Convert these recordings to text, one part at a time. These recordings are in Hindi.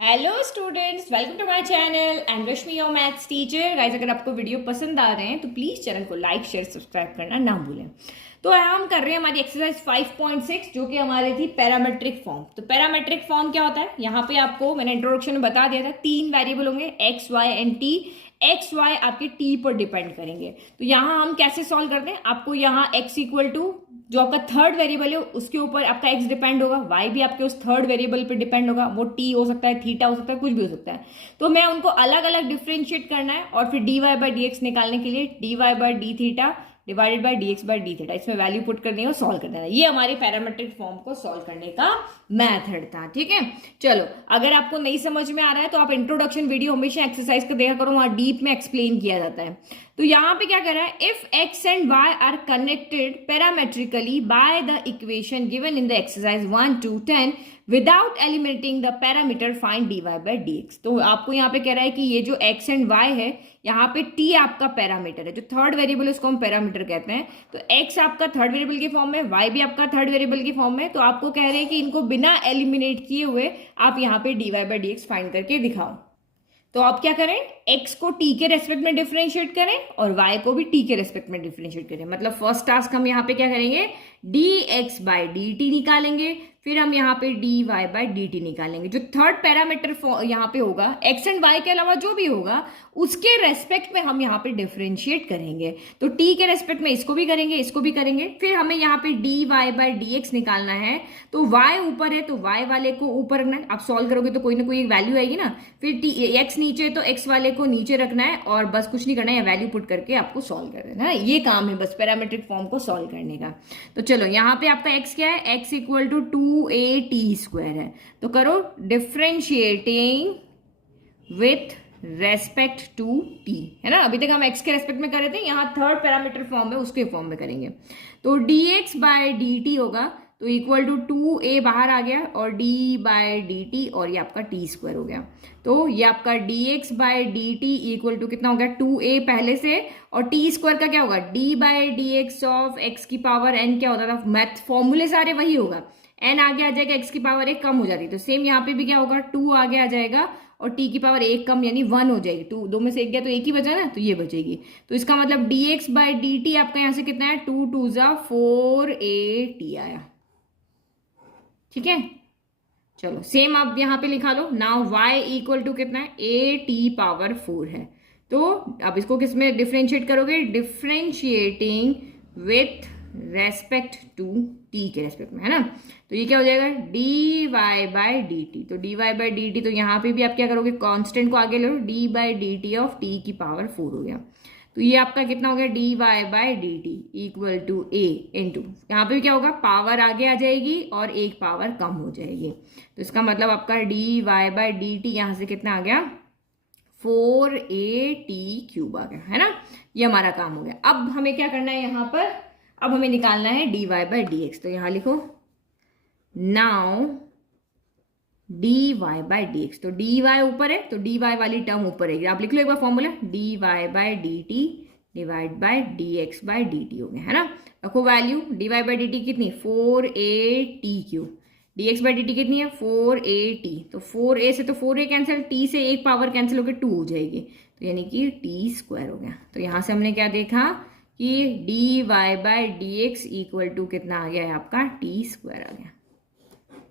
Hello students, welcome to my channel. I am Rashmi, your maths teacher. Guys, अगर आपको वीडियो पसंद आ रहे हैं तो प्लीज़ चैनल को लाइक शेयर सब्सक्राइब करना ना भूलें। तो हम कर रहे हैं हमारी एक्सरसाइज 5.6 जो कि हमारी थी पैरामेट्रिक फॉर्म। तो पैरामेट्रिक फॉर्म क्या होता है? यहाँ पे आपको मैंने इंट्रोडक्शन में बता दिया था, तीन वेरिएबल होंगे x y and t. X y आपके टी पर डिपेंड करेंगे। तो यहाँ हम कैसे सॉल्व करते हैं? आपको यहाँ एक्स इक्वल टू जो आपका थर्ड वेरिएबल है उसके ऊपर आपका एक्स डिपेंड होगा, वाई भी आपके उस थर्ड वेरिएबल पे डिपेंड होगा। वो टी हो सकता है, थीटा हो सकता है, कुछ भी हो सकता है। तो मैं उनको अलग अलग डिफ्रेंशिएट करना है और फिर d Y by D x निकालने के लिए d Y by d theta divided by D x by d theta इसमें वैल्यू पुट करनी है और सॉल्व कर देना है। ये हमारे पैरामेट्रिक फॉर्म को सॉल्व करने का मैथड था। ठीक है, चलो अगर आपको नहीं समझ में आ रहा है तो आप इंट्रोडक्शन वीडियो हमेशा एक्सरसाइज को देखा करो, वहां डीप में एक्सप्लेन किया जाता है। तो यहाँ पे क्या कर रहा है? If X and Y are connected parametrically by the equation given in the exercise 1 to 10 without eliminating the parameter find D Y by D x. तो आपको यहाँ पे कह रहा है कि ये जो एक्स एंड वाई है, यहाँ पे टी आपका पैरामीटर है, जो थर्ड वेरिएबल है उसको हम पैरामीटर कहते हैं। तो एक्स आपका थर्ड वेरिएबल की फॉर्म में, वाई भी आपका थर्ड वेरिएबल की फॉर्म में। तो आपको कह रहे हैं कि इनको बिना एलिमिनेट किए हुए आप यहाँ पे d Y by D x find करके दिखाओ। तो आप क्या करें? x को t के रेस्पेक्ट में डिफरेंशिएट करें और y को भी t के रेस्पेक्ट में डिफरेंशिएट करें। मतलब फर्स्ट टास्क हम यहाँ पे क्या करेंगे? dx बाई डी टी निकालेंगे, फिर हम यहाँ पे dy बाई डी टी निकालेंगे। जो थर्ड पैरामीटर यहाँ पे होगा, x एंड y के अलावा जो भी होगा उसके रेस्पेक्ट में हम यहाँ पे डिफरेंशिएट करेंगे। तो t के रेस्पेक्ट में इसको भी करेंगे, इसको भी करेंगे। फिर हमें यहाँ पे dy बाई डी एक्स निकालना है। तो y ऊपर है तो y वाले को ऊपर रखना है। आप सॉल्व करोगे तो कोई ना कोई वैल्यू आएगी ना। फिर x नीचे तो x वाले को नीचे रखना है और बस कुछ नहीं करना है, वैल्यू पुट करके आपको सॉल्व कर देना है। ये काम है बस पैरामेट्रिक फॉर्म को सॉल्व करने का। तो चलो यहाँ पे आपका x क्या है? x equal to 2a t² है। तो करो differentiating with respect to t, है ना। अभी तक हम x के रेस्पेक्ट में कर रहे थे, यहाँ थर्ड पैरामीटर फॉर्म है उसके फॉर्म में करेंगे। तो dx बाय dt होगा तो इक्वल टू 2a बाहर आ गया और d बाय डी टी और ये आपका t² हो गया। तो ये आपका dx by D t equal to कितना हो गया? 2a पहले से, और t² का क्या होगा? d by D x of x की पावर n क्या होता था? मैथ फॉर्मूले सारे वही होगा, n आगे आ जाएगा, x की पावर 1 कम हो जाती है। तो सेम यहाँ पे भी क्या होगा? 2 आगे आ जाएगा और t की पावर 1 कम यानी 1 हो जाएगी। 2 दो में से एक गया तो एक ही बचा ना, तो ये बचेगी। तो इसका मतलब dx बाय डी टी आपका यहाँ से कितना है? 2 2 जा 4at आया। ठीक है, चलो सेम आप यहाँ पे लिखा लो। नाउ y इक्वल टू कितना है? a t पावर 4 है। तो अब इसको किस में डिफ्रेंशिएट करोगे? Differentiating with respect to t के रेस्पेक्ट में, है ना। तो ये क्या हो जाएगा? dy by D T. तो dy बाई डी टी, तो यहाँ पे भी आप क्या करोगे? कांस्टेंट को आगे ले लो, d by D t of t की पावर 4 हो गया। तो ये आपका कितना हो गया? dy by D t equal to a into, यहाँ पे क्या होगा? पावर आगे आ जाएगी और एक पावर कम हो जाएगी। तो इसका मतलब आपका dy बाई डी टी यहाँ से कितना आ गया? 4at³ आ गया, है ना। ये हमारा काम हो गया। अब हमें क्या करना है यहाँ पर? अब हमें निकालना है dy बाई डी एक्स। तो यहाँ लिखो now dy by D x. तो dy ऊपर है तो dy वाली टर्म ऊपर है। आप लिख लो एक बार formula, dy by D T divide by dx by D T हो गया, है ना। रखो value, dy by D T कितनी? 4at³। dx by D T कितनी है? 4at। तो 4a से तो 4a कैंसिल, t से एक पावर कैंसिल होकर 2 हो जाएगी, तो यानी कि t² हो गया। तो यहाँ से हमने क्या देखा कि dy by D x equal to कितना आ गया है? आपका t² आ गया।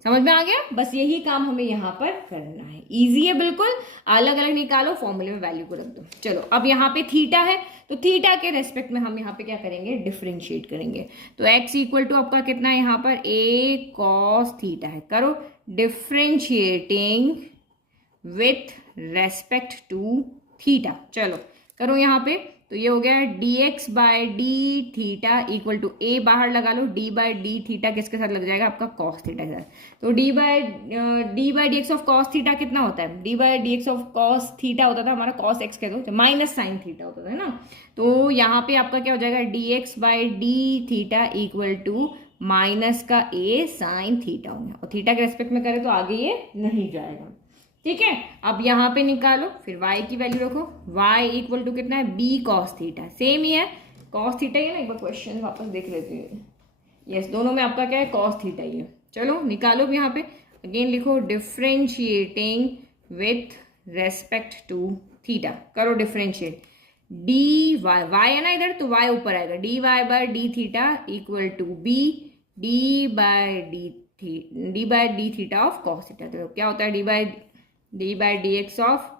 समझ में आ गया? बस यही काम हमें यहाँ पर करना है। इजी है बिल्कुल। अलग अलग निकालो, फॉर्मूले में वैल्यू को रख दो। चलो अब यहाँ पे थीटा है तो थीटा के रेस्पेक्ट में हम यहाँ पे क्या करेंगे? डिफरेंशिएट करेंगे। तो x इक्वल टू आपका कितना है यहाँ पर? a cos थीटा है। करो differentiating with respect to theta. चलो करो यहाँ पे। तो ये हो गया dx by D theta equal to a बाहर लगा लो, d बाय डी थीटा किसके साथ लग जाएगा? आपका cos थीटा के साथ। तो d by D x of cos theta कितना होता है? d by D x of cos theta होता था हमारा cos x कह दो, माइनस साइन थीटा होता था, है ना। तो यहाँ पे आपका क्या हो जाएगा? dx by D theta equal to minus का a साइन थीटा हो गया। और थीटा के रेस्पेक्ट में करें तो आगे ये नहीं जाएगा। ठीक है, अब यहाँ पे निकालो, फिर y की वैल्यू रखो। y इक्वल टू कितना है? b cos theta. सेम ही है, cos थीटा ही है ना। एक बार क्वेश्चन वापस देख लेते हैं। यस, दोनों में आपका क्या है? cos थीटा ही है। चलो निकालो भी यहाँ पे। अगेन लिखो differentiating with respect to theta. करो डिफरेंशिएट, डी वाई, वाई है ना इधर तो वाई ऊपर आएगा, d Y by D theta equal to b d by D theta of cos theta. तो क्या होता है d by D x of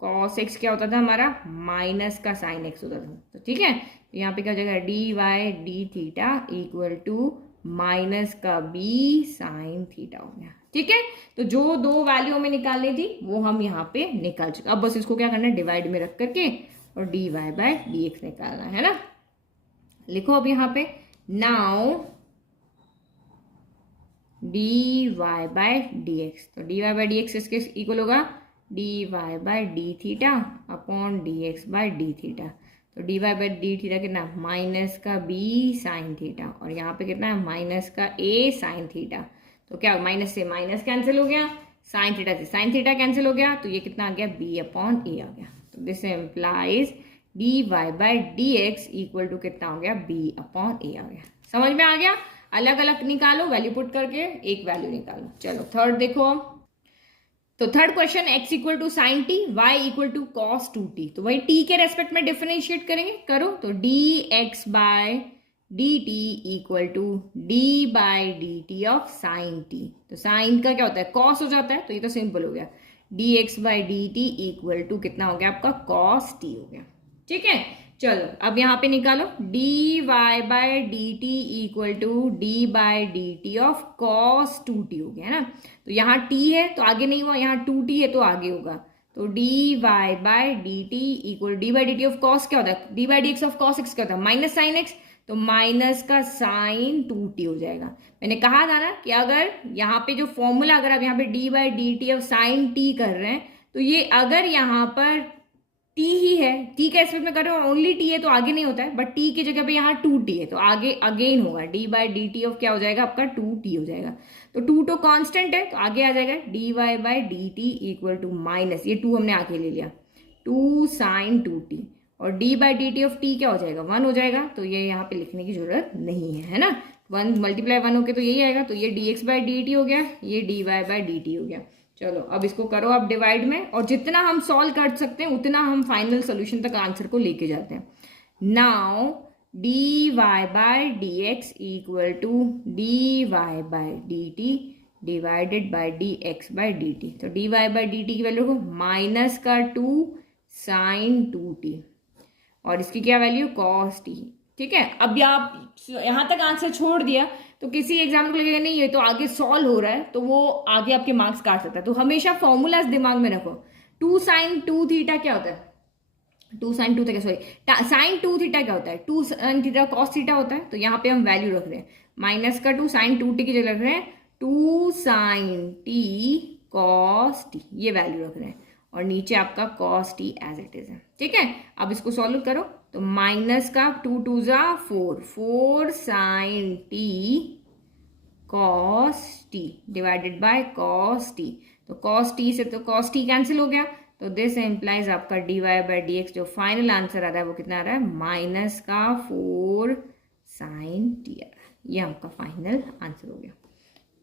cos x क्या होता था हमारा, माइनस का साइन एक्स होता था। तो ठीक है, तो यहाँ पे क्या हो जाएगा, d y d theta equal to minus का बी साइन थीटा हो गया। ठीक है, तो जो दो वैल्यू में निकालनी थी वो हम यहाँ पे निकाल चुके। अब बस इसको क्या करना है, डिवाइड में रख करके और D Y by D x निकालना है ना। लिखो अब यहाँ पे, now D Y by D x, तो D Y by D X इसके इक्वल होगा D Y by D theta upon D x by D theta. तो D Y by D theta कितना, माइनस का बी साइन थीटा, और यहाँ पे कितना है, माइनस का ए साइन थीटा। तो क्या माइनस से माइनस कैंसिल हो गया, साइन थीटा से साइन थीटा कैंसिल हो गया, तो ये कितना आ गया, बी अपॉन ए आ गया। तो this implies d Y by D x equal to कितना हो गया, बी अपॉन ए आ गया। समझ में आ गया, अलग अलग निकालो, वैल्यू पुट करके एक वैल्यू निकालो। चलो थर्ड देखो, तो third question, x equal to sine t, y equal to cos two t. तो वही t के रेस्पेक्ट में डिफरेंशिएट करेंगे, करो। तो dx by dt equal to d by dt of sine t. तो साइन का क्या होता है, कॉस हो जाता है, तो ये तो सिंपल हो गया, dx by dt equal to कितना हो गया आपका, कॉस t हो गया। ठीक है, चलो अब यहाँ पे निकालो, d Y by D t equal to d by D t of cos two t हो गया है ना। तो यहाँ t है तो आगे नहीं हुआ, यहाँ 2t है तो आगे होगा। तो D Y by D t equal d by D t of cos क्या होता है, d by D x of cos x क्या होता है, माइनस साइन एक्स, तो माइनस का साइन 2t हो जाएगा। मैंने कहा था ना कि अगर यहाँ पे जो फॉर्मूला, अगर आप यहाँ पे d by D t of sine t कर रहे हैं, तो ये अगर यहाँ पर टी ही है, टी का एस्पेक्ट में कर रहे हो, ओनली टी है तो आगे नहीं होता है, बट टी की जगह पे यहाँ 2t है तो आगे अगेन होगा, d by D t of क्या हो जाएगा आपका, 2t हो जाएगा। तो 2 तो कांस्टेंट है तो आगे आ जाएगा d Y by D t equal to minus, ये 2 हमने आगे ले लिया, 2 साइन 2t, और d by D t of t क्या हो जाएगा, 1 हो जाएगा। तो ये यहाँ पे लिखने की जरूरत नहीं है ना, 1 मल्टीप्लाई 1 होके तो यही आएगा। तो ये d x by D T हो गया, ये d Y by D T हो गया। चलो अब इसको करो आप डिवाइड में, और जितना हम सॉल्व कर सकते हैं उतना हम फाइनल सोल्यूशन तक आंसर को लेके जाते हैं। Now D Y by D x equal to D Y by D T divided by D x by D T. तो D Y by D T की वैल्यू को माइनस का 2 साइन 2t, और इसकी क्या वैल्यू, कॉस टी। ठीक है, अब आप यहाँ तक आंसर छोड़ दिया तो किसी एग्जाम को लगेगा नहीं ये तो आगे सॉल्व हो रहा है, तो वो आगे आपके मार्क्स काट सकता है। तो हमेशा फॉर्मूलाज दिमाग में रखो, 2 साइन 2 थीटा क्या होता है, 2 sine 2 theta sorry sine 2 theta क्या होता है, 2 साइन थीटा कॉस थीटा होता है। तो यहाँ पे हम वैल्यू रख रहे हैं, माइनस का 2 साइन 2t की जगह रख रहे हैं 2 साइन टी कॉस टी, ये वैल्यू रख रहे हैं, और नीचे आपका cos t as it is है। ठीक है, अब इसको सॉल्व करो, तो माइनस का 2 2 जा 4, 4 sine t cos t divided by cos t. तो कॉस टी से तो कॉस टी कैंसिल हो गया, तो दिस इम्प्लाइज आपका d Y by D x जो फाइनल आंसर आ रहा है वो कितना आ रहा है, माइनस का 4 साइन टी आ रहा है। ये आपका फाइनल आंसर हो गया।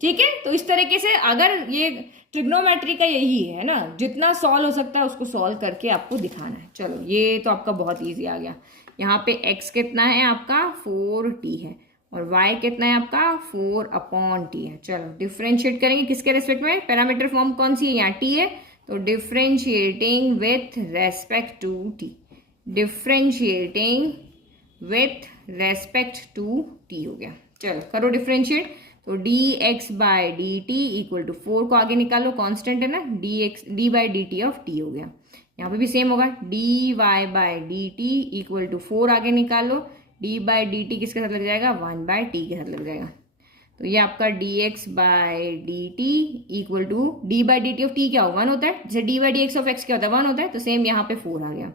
ठीक है, तो इस तरीके से अगर ये ट्रिग्नोमेट्री का यही है ना, जितना सॉल्व हो सकता है उसको सॉल्व करके आपको दिखाना है। चलो ये तो आपका बहुत इजी आ गया। यहाँ पे x कितना है आपका 4t है, और y कितना है आपका 4 अपॉन t है। चलो डिफ्रेंशिएट करेंगे किसके रेस्पेक्ट में, पैरामीटर फॉर्म कौन सी है, यहाँ t है, तो differentiating with respect to t, differentiating with respect to t हो गया। चलो करो डिफ्रेंशिएट, तो d x by D t equal to 4 को आगे निकालो, कांस्टेंट है ना, d by D t of t हो गया। यहाँ पे भी सेम होगा, D Y by D t equal to 4 आगे निकालो, डी बाय डी टी किसके साथ लग जाएगा, 1 बाय टी के साथ लग जाएगा। तो ये आपका d x by D t equal to d by D t of t क्या हो, 1 होता है, जैसे d by D x of x क्या होता है, 1 होता है, तो सेम यहाँ पे 4 आ गया।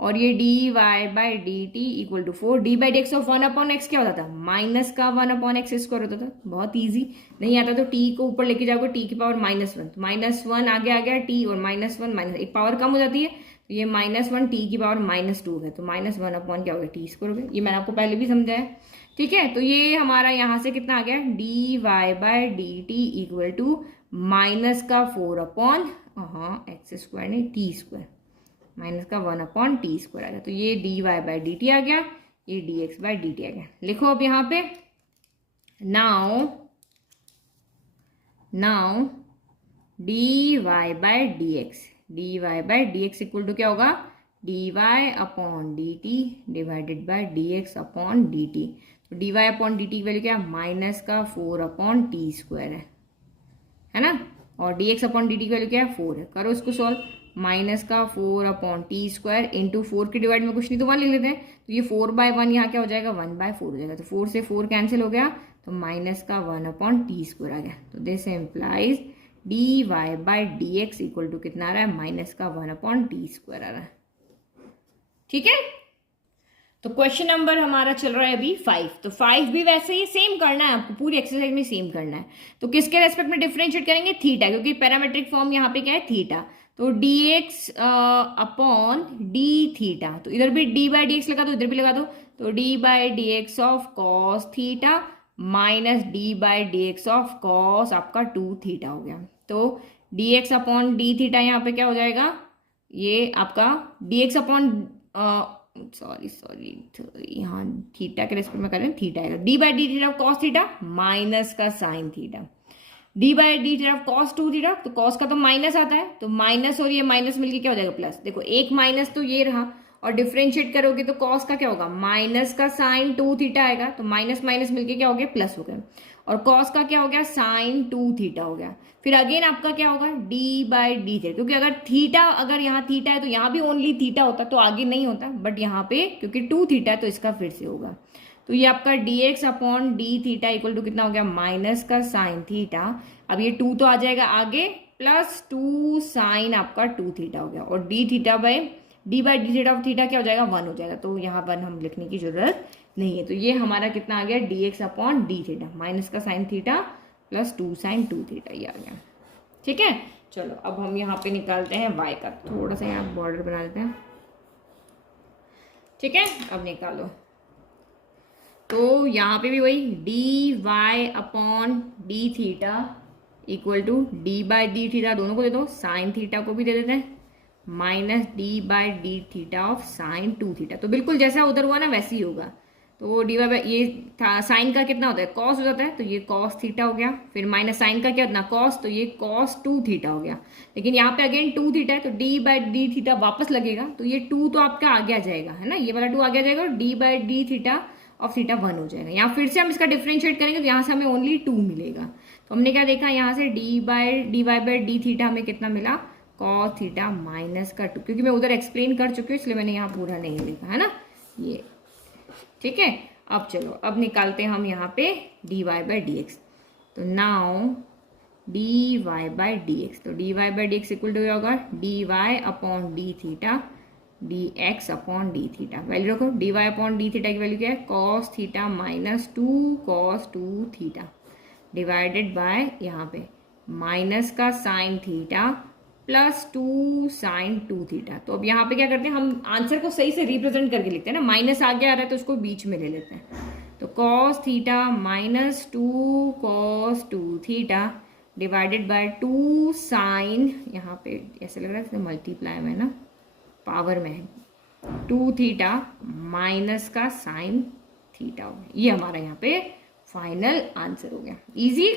और ये d Y by D t equal to 4, d by D x of 1 upon x क्या होता था, माइनस का 1 अपॉन एक्स स्क्वायर होता था। बहुत इजी, नहीं आता तो टी को ऊपर लेके जाओगे, टी की पावर -1, तो -1 आगे आ गया टी, और -1 माइनस एक पावर कम हो जाती है, तो ये -1 टी की पावर -2 है, तो -1 अपॉन क्या हो गया, टी स्क्वायर हो गया। ये मैंने आपको पहले भी समझाया। ठीक है, तो ये हमारा यहाँ से कितना आ गया, d Y by D t equal to minus का 4 अपॉन एक्स स्क्वायर नहीं टी स्क्वायर माइनस का 1/t² आ गया। तो ये dy/dt आ गया, ये dx/dt आ गया। लिखो अब यहाँ पे नाउ dy/dx इक्वल टू क्या होगा, dy/dt डिवाइडेड बाय dx/dt। तो dy/dt की वैल्यू क्या है, माइनस का 4/t² है ना, और dx/dt की वैल्यू क्या है 4 है। करो इसको सॉल्व, माइनस का 4/t² इंटू 4 के डिवाइड में कुछ नहीं तो 1 ले लेते हैं। तो ये 4/1 यहाँ क्या हो जाएगा, 1/4 हो जाएगा। तो 4 से 4 कैंसिल हो गया, तो माइनस का 1/t² आ गया। तो this implies dy/dx equal to कितना आ रहा है, माइनस का 1/t² आ रहा है। ठीक है, तो क्वेश्चन नंबर हमारा चल रहा है अभी 5। तो 5 भी वैसे ही सेम करना है आपको, पूरी एक्सरसाइज में सेम करना है। तो किसके रेस्पेक्ट में डिफरेंशिएट करेंगे, थीटा, क्योंकि पैरामेट्रिक फॉर्म यहाँ पे क्या है थीटा। तो dx/d थीटा, तो इधर भी d/dx लगा दो, इधर भी लगा दो। तो d/dx of cos theta minus d/dx of cos आपका 2 थीटा हो गया। तो dx/d थीटा यहाँ पे क्या हो जाएगा, ये आपका सॉरी यहाँ थीटा के रेस्पेक्ट में कर रहे हैं, थीटा आएगा d/d theta of cos theta minus का sine theta, d/d theta of cos 2 theta. तो कॉस का तो माइनस आता है, तो माइनस और ये माइनस मिलके क्या हो जाएगा प्लस। देखो एक माइनस तो ये रहा, और डिफरेंशिएट करोगे तो कॉस का क्या होगा, माइनस का साइन 2 थीटा आएगा। तो माइनस माइनस मिलके क्या हो गया, प्लस हो गया। और कॉस का क्या हो गया, साइन 2 थीटा हो गया। फिर अगेन आपका क्या होगा, d/d थीटा, क्योंकि अगर थीटा अगर यहाँ थीटा है तो यहाँ भी ओनली थीटा होता, तो आगे नहीं होता, बट यहाँ पे क्योंकि 2 थीटा है तो इसका फिर से होगा। तो ये आपका dx/d थीटा इक्वल टू कितना हो गया, माइनस का साइन थीटा। अब ये 2 तो आ जाएगा आगे, प्लस 2 साइन आपका 2 थीटा हो गया। और d/d थीटा ऑफ थीटा क्या हो जाएगा, 1 हो जाएगा। तो यहाँ 1 हम लिखने की जरूरत नहीं है। तो ये हमारा कितना आ गया, dx/d थीटा माइनस का sine theta plus 2 sine 2 theta, ये आ गया। ठीक है, चलो अब हम यहाँ पे निकालते हैं y का, थोड़ा सा यहाँ बॉर्डर बना देते हैं। ठीक है, अब निकालो। तो यहाँ पे भी वही dy/d theta equal to d/d theta, दोनों को दे दो, साइन थीटा को भी दे देते हैं, minus d/d theta of sign 2 theta. तो बिल्कुल जैसा उधर हुआ ना वैसे ही होगा। तो ये था, साइन का कितना होता है, कॉस हो जाता है, तो ये कॉस थीटा हो गया। फिर माइनस साइन का क्या होता है, कॉस, तो ये कॉस 2 थीटा हो गया। लेकिन यहाँ पे अगेन 2 थीटा है, तो d/d थीटा वापस लगेगा, तो ये 2 तो आपका आगे आ जाएगा, है ना, ये वाला 2 आगे आ जाएगा, और d/d थीटा ऑफ थीटा 1 हो जाएगा। यहाँ फिर से हम इसका डिफरेंशिएट करेंगे, तो यहाँ से हमें ओनली 2 मिलेगा। तो हमने क्या देखा, यहाँ से dy/d थीटा हमें कितना मिला, कॉस थीटा माइनस का 2, क्योंकि मैं उधर एक्सप्लेन कर चुकी हूँ इसलिए मैंने यहाँ पूरा नहीं लिखा, है ना ये। ठीक है, अब चलो अब निकालते हैं हम यहाँ पे dy/dx। तो नाउ dy/dx, तो dy/dx इक्वल टू क्या होगा, dy/d theta dx/d theta. Value रखो, dy/d थीटा की वैल्यू क्या है, cos theta minus 2 cos 2 theta divided by यहाँ पे माइनस का sine theta plus 2 sine 2 theta. तो अब यहाँ पे क्या करते हैं, हम आंसर को सही से रिप्रेजेंट करके लिखते हैं ना, माइनस आगे आ रहा है तो उसको बीच में ले लेते हैं। तो cos theta minus 2 cos 2 theta divided by 2 sine, यहाँ पे ऐसे लग रहा है मल्टीप्लाई में ना, पावर में है, 2 थीटा माइनस का साइन थीटा हो गया। ये हमारा यहाँ पे फाइनल आंसर हो गया, इजी।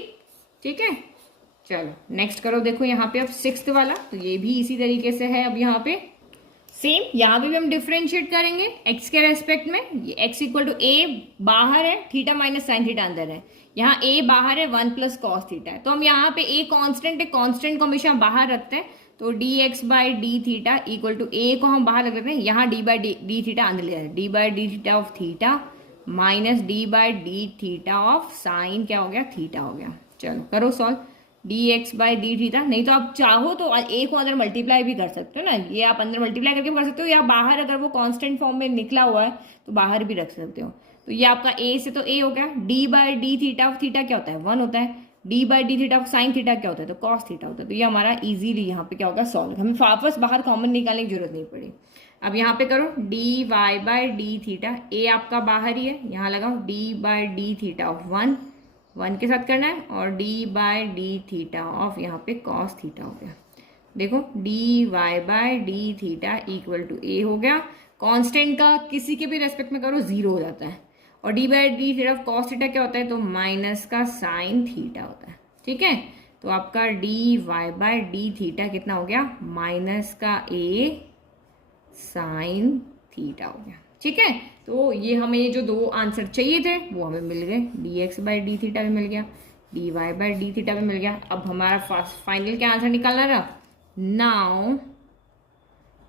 ठीक है, चलो नेक्स्ट करो। देखो यहाँ पे अब 6th वाला, तो ये भी इसी तरीके से है। अब यहाँ पे सेम, यहाँ पे भी हम डिफरेंशिएट करेंगे x के रेस्पेक्ट में। ये x इक्वल टू a बाहर है, थीटा माइनस साइन थीटा अंदर है, यहाँ a बाहर है, 1 प्लस कॉस थीटा है। तो हम यहाँ पे a कांस्टेंट है, कांस्टेंट को हमेशा बाहर रखते हैं। तो dx/d theta equal to a को हम बाहर रख लेते हैं, यहाँ d/d थीटा अंदर ले जाते हैं, d/d theta of theta minus d/d theta of sign क्या हो गया, थीटा हो गया। चलो करो सॉल्व, dx/d थीटा, नहीं तो आप चाहो तो a को अंदर मल्टीप्लाई भी कर सकते हो ना, ये आप अंदर मल्टीप्लाई करके कर सकते हो, या बाहर अगर वो कांस्टेंट फॉर्म में निकला हुआ है तो बाहर भी रख सकते हो। तो ये आपका a से तो a हो गया, d/d थीटा ऑफ थीटा क्या होता है, 1 होता है, d/d theta of sine theta क्या होता है, तो कॉस थीटा होता है। तो ये हमारा इजीली यहाँ पे क्या होगा, सॉल्व, हमें वापस बाहर कॉमन निकालने की जरूरत नहीं पड़ी। अब यहाँ पे करो dy/d थीटा, a आपका बाहर ही है, यहाँ लगाओ d/d थीटा ऑफ 1 के साथ करना है, और d/d थीटा ऑफ यहाँ पे कॉस थीटा हो गया। देखो D Y by D theta equal to ए हो गया। कांस्टेंट का किसी के भी रेस्पेक्ट में करो जीरो हो जाता है, और d by d theta cos theta क्या होता है, तो माइनस का साइन थीटा होता है। ठीक है, तो आपका d Y by D theta कितना हो गया, माइनस का ए साइन थीटा हो गया। ठीक है, तो ये हमें जो दो आंसर चाहिए थे वो हमें मिल गए, d x by d theta भी मिल गया, d Y by d theta भी मिल गया। अब हमारा फाइनल क्या आंसर निकालना रहा, now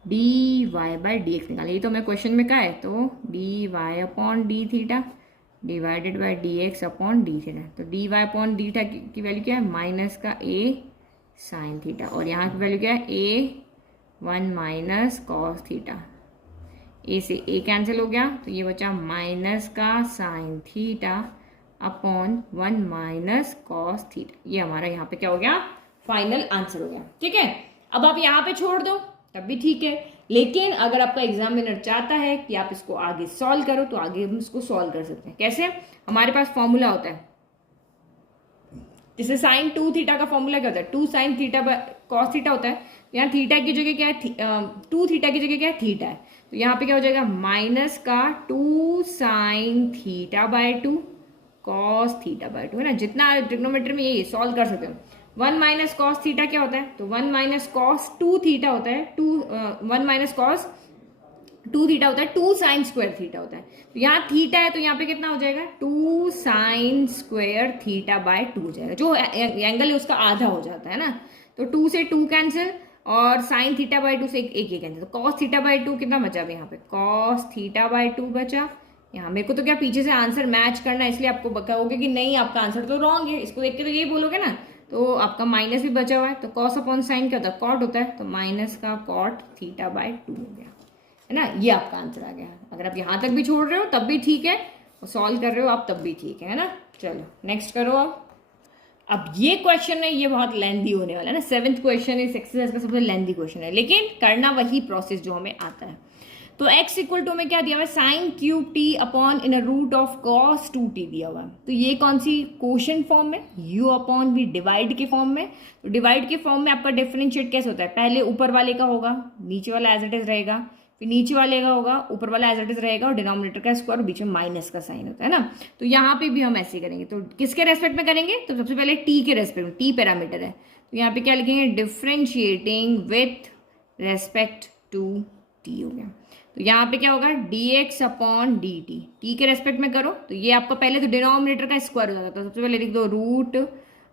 D Y by D x निकालना। ये तो हमें क्वेश्चन में क्या है, तो D y upon d theta divided by D x upon d theta. तो D y upon d theta की वैल्यू क्या है, माइनस का ए साइन थीटा, और यहाँ की वैल्यू क्या है, ए 1 माइनस कॉस थीटा। ए से ए कैंसिल हो गया, तो ये बचा माइनस का sine theta upon 1 minus cos theta. ये हमारा यहाँ पे क्या हो गया, फाइनल आंसर हो गया। ठीक है, अब आप यहाँ पे छोड़ दो तब भी ठीक है, लेकिन अगर आपका एग्जामिनर चाहता है कि आप इसको आगे सॉल्व करो तो आगे हम इसको सॉल्व कर सकते हैं। कैसे, हमारे पास फॉर्मूला होता है, जैसे साइन 2 थीटा का फॉर्मूला क्या होता है, 2 साइन थीटा कॉस थीटा होता है। यहाँ थीटा की जगह क्या है, 2 थीटा की जगह क्या है, थीटा है। तो यहाँ पे क्या हो जाएगा, माइनस का 2 sine theta by 2 cos theta by 2, है ना। जितना ट्रिग्नोमेट्री में ये सॉल्व कर सकते हो। 1 माइनस कॉस थीटा क्या होता है, तो 1 माइनस कॉस 2 थीटा होता है, 1 माइनस कॉस 2 थीटा होता है, 2 साइन स्क्वायर थीटा होता है। तो यहाँ थीटा है तो यहाँ पे कितना हो जाएगा, 2 साइन स्क्वायर थीटा बाय 2 हो जाएगा, जो एंगल है उसका आधा हो जाता है ना। तो 2 से 2 कैंसिल, और साइन थीटा बाय 2 से एक ही कैंसिल। तो कॉस थीटा बाय 2 कितना बचा, यहाँ पे कॉस थीटा बाय 2 बचा। यहाँ मेरे को तो क्या पीछे से आंसर मैच करना है, इसलिए आपको बताओगे कि नहीं आपका आंसर तो रॉन्ग है, इसको देख के तो यही बोलोगे ना। तो आपका माइनस भी बचा हुआ है, तो कॉस अपॉन साइन क्या होता है, कॉट होता है, तो माइनस का कॉट थीटा बाय 2 हो गया, है ना। ये आपका आंसर आ गया। अगर आप यहाँ तक भी छोड़ रहे हो तब भी ठीक है, और सॉल्व कर रहे हो आप तब भी ठीक है ना। चलो नेक्स्ट करो अब ये क्वेश्चन है, ये बहुत लेंदी होने वाला है ना। 7th क्वेश्चन इस एक्सरसाइज का सबसे लेंदी क्वेश्चन है, लेकिन करना वही प्रोसेस जो हमें आता है। तो x इक्वल टू में क्या दिया हुआ है, sine cube t upon in root of cos 2t दिया हुआ है। तो ये कौन सी क्वोशिएंट फॉर्म में, u अपॉन v डिवाइड के फॉर्म में। तो डिवाइड के फॉर्म में आपका डिफरेंशिएट कैसे होता है, पहले ऊपर वाले का होगा, नीचे वाला एज इट इज रहेगा, फिर नीचे वाले का होगा, ऊपर वाला एज इट इज रहेगा, और डिनोमिनेटर का स्क्वायर, बीच में माइनस का साइन होता है ना। तो यहाँ पे भी हम ऐसे करेंगे। तो किसके रेस्पेक्ट में करेंगे, तो सबसे पहले t के रेस्पेक्ट में, t पैरामीटर है, तो यहाँ पे क्या लिखेंगे, differentiating with respect to t हो गया। तो यहाँ पे क्या होगा, dx अपॉन dt, t के रेस्पेक्ट में करो, तो ये आपका पहले तो डिनोमिनेटर का स्क्वायर हो जाता है, तो सबसे पहले लिख दो root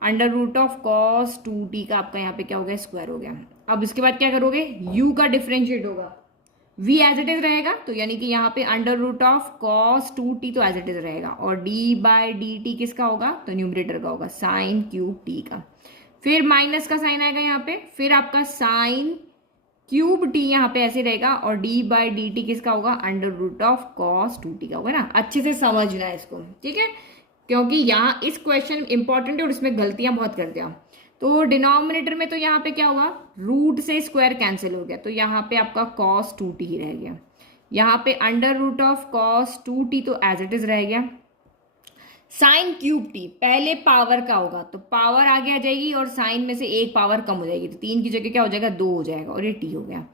under root of cos 2t का आपका यहाँ पे क्या हो गया, स्क्वायर हो गया। अब इसके बाद क्या करोगे, u का डिफरेंशिएट होगा, v एज इट इज रहेगा, तो यानी कि यहाँ पे under root of cos 2t तो एज इट इज रहेगा, और d बाय dt किसका होगा, तो न्यूमरेटर का होगा, साइन क्यूब t का। फिर माइनस का साइन आएगा यहाँ पे, फिर आपका साइन क्यूब टी यहाँ पे ऐसे रहेगा, और d बाई डी टी किसका होगा, under root of cos 2t का होगा ना। अच्छे से समझना है इसको, ठीक है, क्योंकि यहाँ इस क्वेश्चन इंपॉर्टेंट है और इसमें गलतियां बहुत करते हैं। तो डिनोमिनेटर में तो यहाँ पे क्या होगा, रूट से स्क्वायर कैंसिल हो गया, तो यहाँ पे आपका कॉस 2t ही रह गया। यहाँ पे under root of cos 2t तो एज इट इज रह गया। साइन क्यूब टी पहले पावर का होगा, तो पावर आगे आ जाएगी और साइन में से एक पावर कम हो जाएगी, तो 3 की जगह क्या हो जाएगा, 2 हो जाएगा, और ये टी हो गया।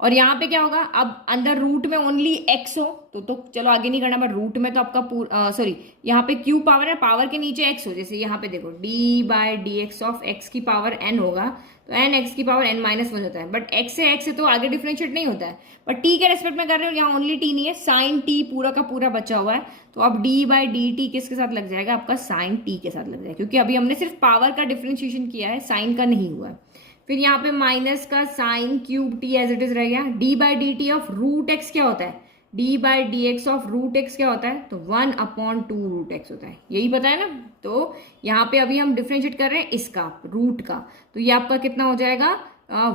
और यहाँ पे क्या होगा, अब अंदर रूट में ओनली x हो तो चलो आगे नहीं करना, बट रूट में तो आपका सॉरी यहाँ पे क्यूब पावर है, पावर के नीचे x हो, जैसे यहाँ पे देखो d by D x of x की पावर n होगा, तो n x की पावर n माइनस 1 होता है, बट x से x है तो आगे डिफरेंशिएट नहीं होता है, बट t के रेस्पेक्ट में कर रहे हो, यहाँ ओनली t नहीं है, साइन t पूरा का पूरा बचा हुआ है, तो अब d बाई डी टी किसके साथ लग जाएगा, आपका साइन t के साथ लग जाएगा, क्योंकि अभी हमने सिर्फ पावर का डिफरेंशिएशन किया है, साइन का नहीं हुआ है। फिर यहाँ पे माइनस का sine cube t as it is रह गया। D by D t of root x क्या होता है, d by D x of root x क्या होता है, तो 1/2 रूट एक्स होता है, यही पता है ना। तो यहाँ पे अभी हम डिफरेंशिएट कर रहे हैं इसका, रूट का, तो ये आपका कितना हो जाएगा,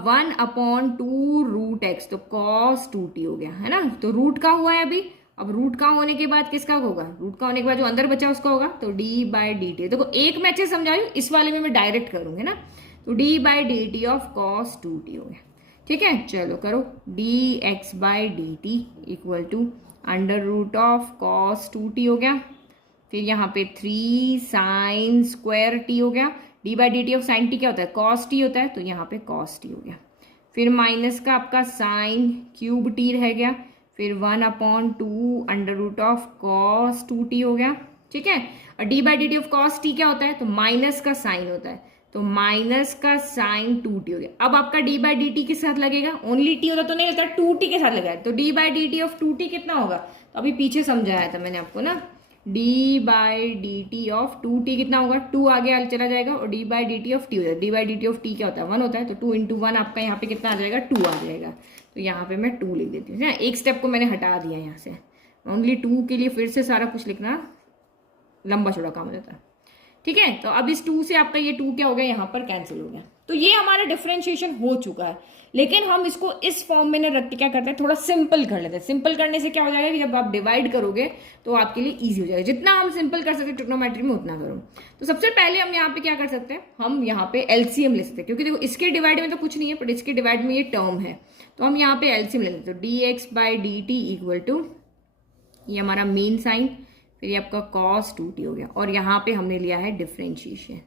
1/2 रूट एक्स, तो कॉस 2t हो गया, है ना। तो रूट का हुआ है अभी, अब रूट का होने के बाद किसका होगा, रूट का होने के बाद जो अंदर बचा उसका होगा, तो डी बाई डी टी। देखो एक मैं अच्छे समझा रही हूँ, इस वाले में मैं डायरेक्ट करूंगी ना, तो d by D t of cos 2t हो गया, ठीक है। चलो करो, d x by D t equal to under root of cos 2t हो गया। फिर यहाँ पे 3 साइन स्क्वायर t हो गया। d by D t of sign t क्या होता है, कॉस t होता है, तो यहाँ पे कॉस t हो गया। फिर माइनस का आपका साइन क्यूब टी रह गया, फिर 1/2 under root of cos 2t हो गया, ठीक है। और d by D t of cos T क्या होता है, तो माइनस का साइन होता है, तो माइनस का साइन 2t हो गया। अब आपका डी बाई डी टी के साथ लगेगा, ओनली टी होता तो नहीं लगता, 2t के साथ लगाया, तो d by D t of 2t कितना होगा, तो अभी पीछे समझाया था मैंने आपको ना, D by D t of 2t कितना होगा, 2 आगे चला जाएगा और d by D t of t हो जाएगा। D by D t of t क्या होता है, 1 होता है, तो 2 × 1 आपका यहाँ पे कितना आ जाएगा, 2 आ जाएगा। तो यहाँ पे मैं 2 लिख देती हूँ, एक स्टेप को मैंने हटा दिया यहाँ से, ओनली 2 के लिए फिर से सारा कुछ लिखना लंबा चौड़ा काम हो जाता है, ठीक है। तो अब इस 2 से आपका ये 2 क्या हो गया, यहाँ पर कैंसिल हो गया। तो ये हमारा डिफरेंशिएशन हो चुका है, लेकिन हम इसको इस फॉर्म में रख के क्या करते हैं, थोड़ा सिंपल कर लेते हैं। सिंपल करने से क्या हो जाएगा कि जब आप डिवाइड करोगे तो आपके लिए इजी हो जाएगा। जितना हम सिंपल कर सकते हैं ट्रिग्नोमेट्री में उतना करो। तो सबसे पहले हम यहाँ पे क्या कर सकते हैं, हम यहाँ पे एलसीएम ले सकते हैं, क्योंकि देखो इसके डिवाइड में तो कुछ नहीं है, बट इसके डिवाइड में ये टर्म है, तो हम यहाँ पे एलसीएम ले लेते हैं। तो dx by D t equal to ये हमारा मेन साइन, फिर ये आपका cos 2t हो गया, और यहाँ पे हमने लिया है डिफरेंशिएशन।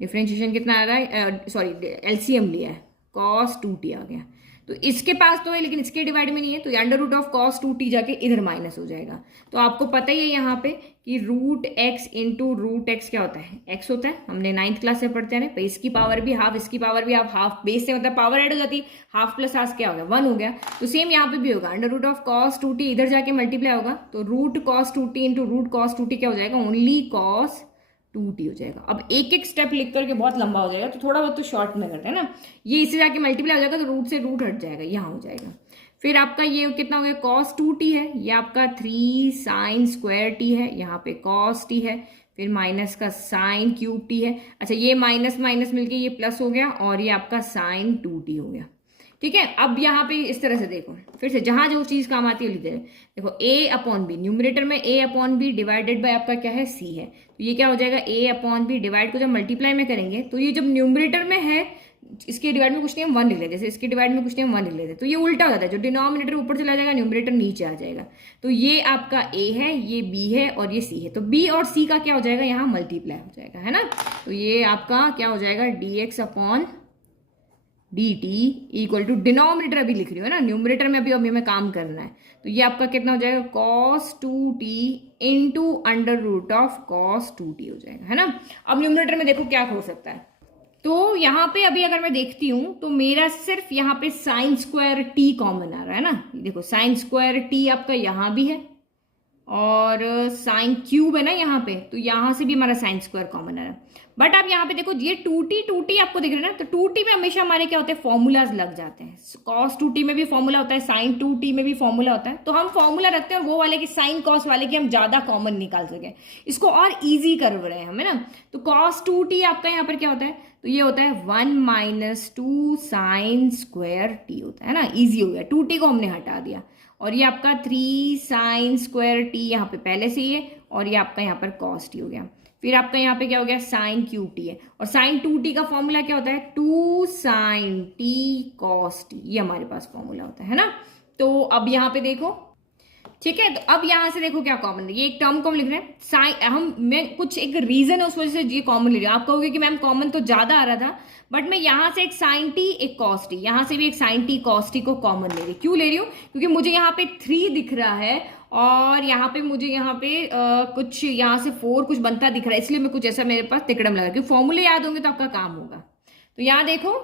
डिफरेंशिएशन कितना आ रहा है, सॉरी एलसीएम लिया है, cos 2t आ गया। तो इसके पास तो है लेकिन इसके डिवाइड में नहीं है, तो under root of cos 2t जाके इधर माइनस हो जाएगा। तो आपको पता ही है यहाँ पे कि root x into root x क्या होता है, x होता है, हमने 9th क्लास से पढ़ते हैं ना। तो इसकी पावर भी हाफ, इसकी पावर भी हाफ, बेस से मतलब पावर ऐड हो जाती है, हाफ प्लस हाफ क्या हो गया, 1 हो गया। तो सेम यहाँ पे भी होगा, under root of cos 2t इधर जाके मल्टीप्लाई होगा, तो root cos 2t into root cos 2t क्या हो जाएगा, ओनली cos 2t हो जाएगा। अब एक एक स्टेप लिख करके बहुत लंबा हो जाएगा, तो थोड़ा बहुत तो शॉर्ट में करते हैं ना। ये इससे जाके मल्टीप्लाई हो जाएगा, तो रूट से रूट हट जाएगा, यहाँ हो जाएगा। फिर आपका ये कितना हो गया, cos 2t है, ये आपका 3 sin स्क्वायर t है, यहाँ पे cos t है, फिर माइनस का sin क्यूब t है। अच्छा, ये माइनस माइनस मिलके ये प्लस हो गया, और ये आपका sin 2t हो गया, ठीक है। अब यहाँ पे इस तरह से देखो, फिर से जहां जो चीज काम आती है लिख दे। देखो a/b, न्यूमरेटर में a/b डिवाइडेड बाय आपका क्या है, c है, तो ये क्या हो जाएगा, a/b डिवाइड को जब मल्टीप्लाई में करेंगे तो ये जब न्यूमरेटर में है, इसके डिवाइड में कुछ नहीं हम 1 लिख लेते, जैसे इसके डिवाइड में कुछ नहीं हम 1 लिख लेते, तो ये उल्टा हो जाता है, जो डिनोमिनेटर ऊपर चला जाएगा न्यूमरेटर नीचे आ जाएगा। तो ये आपका a है, ये b है और ये c है, तो b और c का क्या हो जाएगा, यहाँ मल्टीप्लाई हो जाएगा, है ना। तो ये आपका क्या हो जाएगा, dx/dt इक्वल टू, डिनोमिनेटर अभी लिख रही हो ना, न्यूमरेटर में अभी हमें काम करना है, तो ये आपका कितना हो जाएगा, cos 2t into under root of cos 2t हो जाएगा, है ना। अब न्यूमरेटर में देखो क्या हो सकता है, तो यहाँ पे अभी अगर मैं देखती हूँ तो मेरा सिर्फ यहाँ पे साइन स्क्वायर t कॉमन आ रहा है ना। देखो साइन स्क्वायर t आपका यहाँ भी है, और साइन क्यूब है ना यहाँ पे, तो यहाँ से भी हमारा साइन स्क्वायर कॉमन आ रहा है। बट आप यहाँ पे देखो, ये 2t आपको दिख रहा है ना, तो 2t में हमेशा हमारे क्या होते हैं, फॉर्मूलाज लग जाते हैं। cos 2t में भी फॉर्मूला होता है, sin 2t में भी फॉर्मूला होता है, तो हम फॉर्मूला रखते हैं वो वाले की, साइन कॉस वाले की हम ज्यादा कॉमन निकाल सके, इसको और ईजी कर रहे हैं हमें ना। तो cos 2t आपका यहाँ पर क्या होता है, तो ये होता है 1 - 2 sin स्क्वायर t होता है ना, ईजी हो गया, 2t को हमने हटा दिया, और ये आपका 3 sin स्क्वायर t यहाँ पे पहले से ही है, और ये आपका यहाँ पर cos t हो गया। फिर आपका यहाँ पे क्या हो गया, sin क्यूब t है, और sin 2t का फॉर्मूला क्या होता है, 2 sin t cos t, ये हमारे पास फॉर्मूला होता है ना। तो अब यहाँ पे देखो, ठीक है, तो अब यहाँ से देखो क्या कॉमन है, ये एक टर्म को हम लिख रहे हैं साइन, मैं कुछ एक रीजन है उस वजह से ये कॉमन ले रही हूँ। आप कहोगे कि मैम कॉमन तो ज्यादा आ रहा था, बट मैं यहाँ से एक साइन टी एक कॉस टी, यहाँ से भी एक साइन टी कॉस टी को कॉमन ले रही। क्यों ले रही हूँ, क्योंकि मुझे यहाँ पे 3 दिख रहा है, और यहाँ पे मुझे यहाँ पे कुछ यहाँ से 4 कुछ बनता दिख रहा है, इसलिए मैं कुछ ऐसा मेरे पास तिकड़म लगा, क्योंकि फॉर्मूले याद होंगे तो आपका काम होगा। तो यहाँ देखो,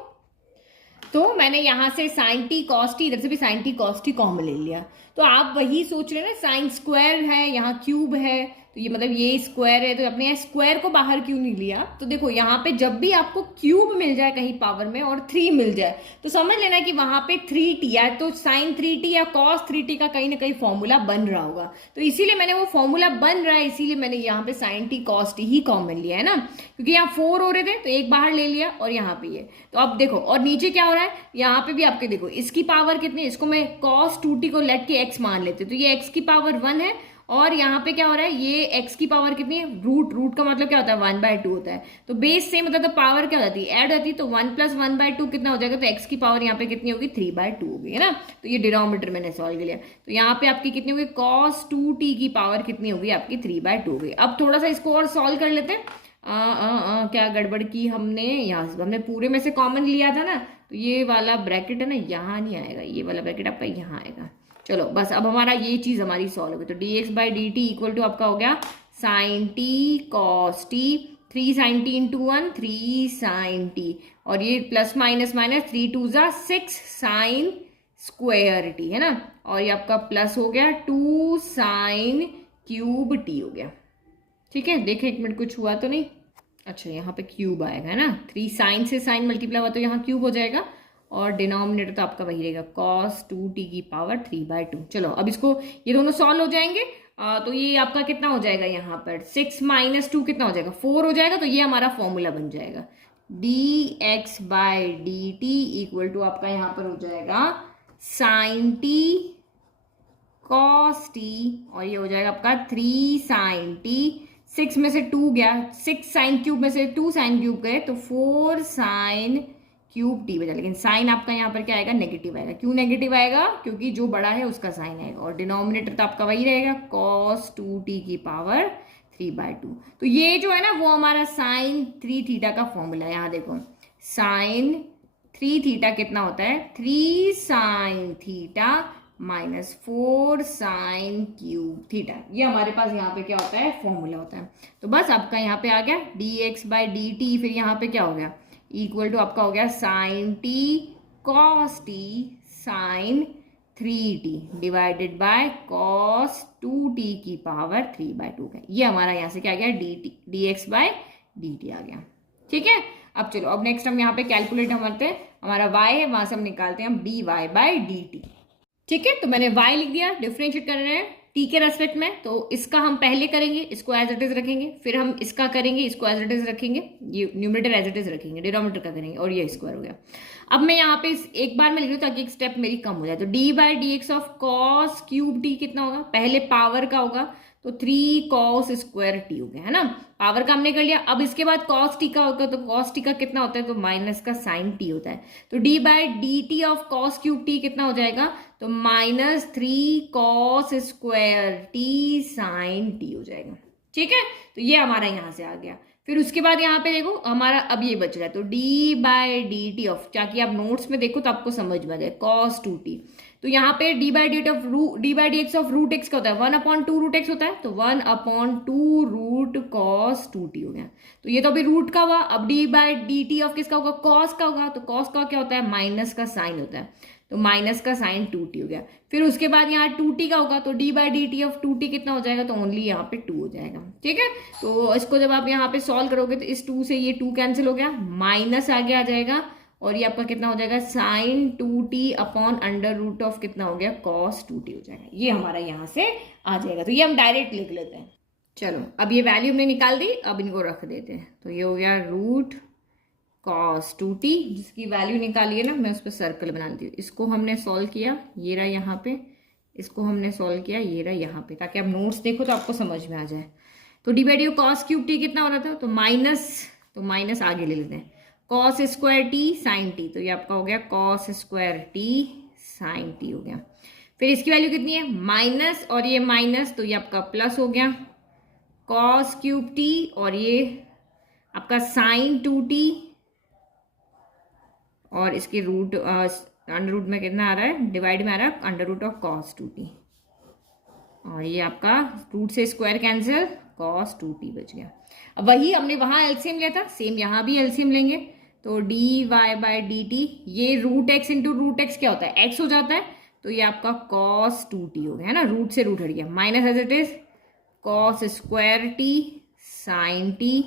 तो मैंने यहाँ से साइन टी कॉस टी, इधर से भी sine t cos t common ले लिया। तो आप वही सोच रहे हैं ना, साइन स्क्वायर है, यहाँ क्यूब है, तो ये मतलब ये स्क्वायर है, तो अपने यहाँ स्क्वायर को बाहर क्यों नहीं लिया। तो देखो यहाँ पे जब भी आपको क्यूब मिल जाए कहीं पावर में और 3 मिल जाए, तो समझ लेना कि वहां पे 3t या तो साइन 3t या कॉस 3t का कहीं ना कहीं फॉर्मूला बन रहा होगा। तो इसीलिए मैंने वो फॉर्मूला बन रहा है, इसीलिए मैंने यहाँ पे साइन टी कॉस टी ही कॉमन लिया है ना, क्योंकि यहाँ 4 हो रहे थे तो एक बाहर ले लिया, और यहाँ पे ये। तो अब देखो, और नीचे क्या हो रहा है, यहाँ पे भी आपके देखो इसकी पावर कितनी है, इसको मैं cos 2t को लेट के x मान लेते, तो ये x की पावर 1 है, और यहाँ पे क्या हो रहा है, ये x की पावर कितनी है, रूट का मतलब क्या होता है, 1/2 होता है। तो बेस से मतलब तो पावर क्या हो जाती है, ऐड होती है, तो 1 + 1/2 कितना हो जाएगा, तो x की पावर यहाँ पे कितनी होगी, 3/2 होगी, है ना। तो ये डिनोमिनेटर मैंने सॉल्व किया, तो यहाँ पे आपकी कितनी होगी, cos 2t की पावर कितनी होगी, आपकी 3/2 होगी। अब थोड़ा सा इसको और सॉल्व कर लेते हैं। क्या गड़बड़ की हमने, यहाँ से हमने पूरे में से कॉमन लिया था ना, तो ये वाला ब्रैकेट है ना यहाँ नहीं आएगा, ये वाला ब्रैकेट आपका यहाँ आएगा। चलो बस अब हमारा ये चीज़ हमारी सॉल्व हो गई। तो dx by D t equal to आपका हो गया sine t cos t, 3 sine t into 1 3 sine t, और ये प्लस माइनस माइनस 3 2 जा 6 साइन स्क्वायर टी है ना, और ये आपका प्लस हो गया 2 साइन क्यूब टी हो गया। ठीक है, देखें एक मिनट कुछ हुआ तो नहीं। अच्छा यहाँ पे क्यूब आएगा है ना, 3 साइन से साइन मल्टीप्लाई हुआ तो यहाँ क्यूब हो जाएगा, और डिनोमिनेटर तो आपका वही रहेगा cos 2t की पावर 3/2। चलो अब इसको ये दोनों सॉल्व हो जाएंगे। तो ये आपका कितना हो जाएगा, यहाँ पर 6 माइनस 2 कितना हो जाएगा, 4 हो जाएगा। तो ये हमारा फॉर्मूला बन जाएगा dx by D t equal to आपका यहाँ पर हो जाएगा साइन टी कॉस टी, और ये हो जाएगा आपका 3 साइन टी, 6 में से 2 गया, 6 साइन क्यूब में से 2 साइन क्यूब गए तो 4 साइन क्यूब टी बचा। लेकिन साइन आपका यहाँ पर क्या आएगा, नेगेटिव आएगा। क्यों नेगेटिव आएगा, क्योंकि जो बड़ा है उसका साइन आएगा, और डिनोमिनेटर तो आपका वही रहेगा cos 2t की पावर 3/2। तो ये जो है ना वो हमारा साइन 3 थीटा का फॉर्मूला है। यहाँ देखो साइन 3 थीटा कितना होता है, 3 sign theta minus 4 sine cube theta. ये हमारे पास यहाँ पे क्या होता है, फॉर्मूला होता है। तो बस आपका यहाँ पे आ गया dx बाई डी टी, फिर यहाँ पे क्या हो गया, इक्वल टू आपका हो गया sine t cos t sine 3t divided by cos 2t की पावर 3/2 का। ये हमारा यहाँ से क्या आ गया, dx बाय dt आ गया। ठीक है, अब चलो अब नेक्स्ट हम यहाँ पे कैलकुलेट करते हैं, हमारा y है वहां से हम निकालते हैं हम dy बाई dt। ठीक है, तो मैंने y लिख दिया, डिफरेंशिएट कर रहे हैं t के रेस्पेक्ट में। तो इसका हम पहले करेंगे, इसको एज इट इज रखेंगे, फिर हम इसका करेंगे, इसको एज इट इज रखेंगे, ये न्यूमरेटर एज इट इज रखेंगे, डिनोमिनेटर का करेंगे, और ये स्क्वायर हो गया। अब मैं यहाँ पे एक बार में लिख रही हूँ ताकि एक स्टेप मेरी कम हो जाए। तो d by D x of cos cube t कितना होगा, पहले पावर का होगा तो 3 cos स्क्वायर टी हो गया है ना, पावर का हमने कर लिया। अब इसके बाद cos टी का होगा, तो cos टी का कितना होता है, तो माइनस का साइन टी होता है। तो d by D t of cos cube t कितना हो जाएगा, तो -3 cos square t sine t हो जाएगा। ठीक है, तो ये हमारा यहाँ से आ गया। फिर उसके बाद यहाँ पे देखो हमारा अब ये बच रहा है, तो d by D t of, ताकि आप नोट्स में देखो तो आपको समझ में आ जाए, cos 2t। तो यहाँ पे d by D x of root x का होता है 1/2 रूट एक्स होता है, तो 1/2 रूट cos 2t हो गया। तो ये तो अभी रूट का हुआ। अब d by D t of किसका होगा, cos का होगा। तो cos का क्या होता है, माइनस का साइन होता है, तो माइनस का साइन 2t हो गया। फिर उसके बाद यहाँ 2t का होगा, तो d by D t of 2t कितना हो जाएगा, तो ओनली यहाँ पे 2 हो जाएगा। ठीक है, तो इसको जब आप यहाँ पे सॉल्व करोगे तो इस 2 से ये 2 कैंसिल हो गया, माइनस आगे आ जाएगा, और ये आपका कितना हो जाएगा, sine 2t upon under root of कितना हो गया, cos 2t हो जाएगा। ये हमारा यहाँ से आ जाएगा। तो ये हम डायरेक्ट लिख लेते हैं। चलो अब ये वैल्यू हमने निकाल दी, अब इनको रख देते हैं। तो ये हो गया रूट cos 2t, जिसकी वैल्यू निकाली है ना, मैं उस पर सर्कल बना दी हूँ। इसको हमने सॉल्व किया, ये रहा यहाँ पे, इसको हमने सॉल्व किया, ये रहा यहाँ पे, ताकि आप नोट्स देखो तो आपको समझ में आ जाए। तो d by D cos cube t कितना हो रहा था, तो माइनस आगे ले लेते हैं, cos square t sine t, तो ये आपका हो गया cos square t sine t हो गया। फिर इसकी वैल्यू कितनी है, माइनस, और ये माइनस, तो ये आपका प्लस हो गया, cos क्यूब टी, और ये आपका साइन 2t, और इसके रूट अंडर रूट में कितना आ रहा है, डिवाइड में आ रहा है under root of cos 2t, और ये आपका रूट से स्क्वायर कैंसिल, cos 2t बच गया। अब वही हमने वहाँ एलसीएम लिया था, सेम यहाँ भी एलसीएम लेंगे। तो D Y by D t, ये root x into root x क्या होता है, एक्स हो जाता है, तो ये आपका cos 2t हो गया है ना, रूट से रूट हट गया, minus as it is cos square t sine t,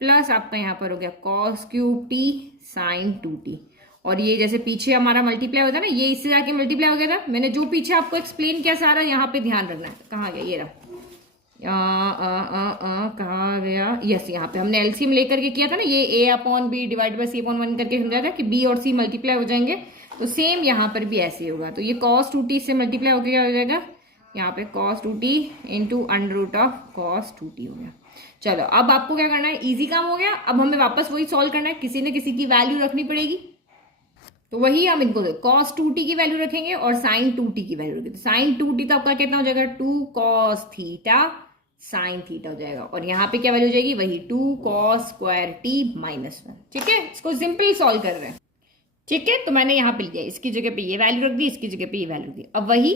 plus आपका यहाँ पर हो गया cos cube T sign 2t, और ये जैसे पीछे हमारा मल्टीप्लाई होता है ना, ये इससे जाके मल्टीप्लाई हो गया था। मैंने जो पीछे आपको एक्सप्लेन किया सारा, यहाँ पे ध्यान रखना है। कहाँ गया, ये रहा, कहाँ गया, यस, यहाँ पे हमने एलसीएम लेकर के किया था ना, ये a upon b divide by c upon 1 करके समझाया था कि b और c मल्टीप्लाई हो जाएंगे। तो सेम यहाँ पर भी ऐसे ही होगा। तो ये cos 2t से मल्टीप्लाई हो गया, हो जाएगा यहाँ पे cos 2t into under root of cos 2t हो गया। चलो अब आपको क्या करना है, इजी काम हो गया। अब हमें वापस वही सॉल्व करना है, किसी न किसी की वैल्यू रखनी पड़ेगी। तो वही हम इनको cos 2t की वैल्यू रखेंगे और sin 2t की वैल्यू रखेंगे। तो sin 2t तो आपका कितना हो जाएगा, 2 cos थीटा sin थीटा हो जाएगा, और यहाँ पे क्या वैल्यू हो जाएगी, वही 2 cos स्क्वायर t -1। ठीक है, इसको सिंपली सॉल्व कर रहे हैं। ठीक है, तो मैंने यहाँ पे लिया, इसकी जगह पे ये वैल्यू रख दी, इसकी जगह पे ये वैल्यू रख दी। अब वही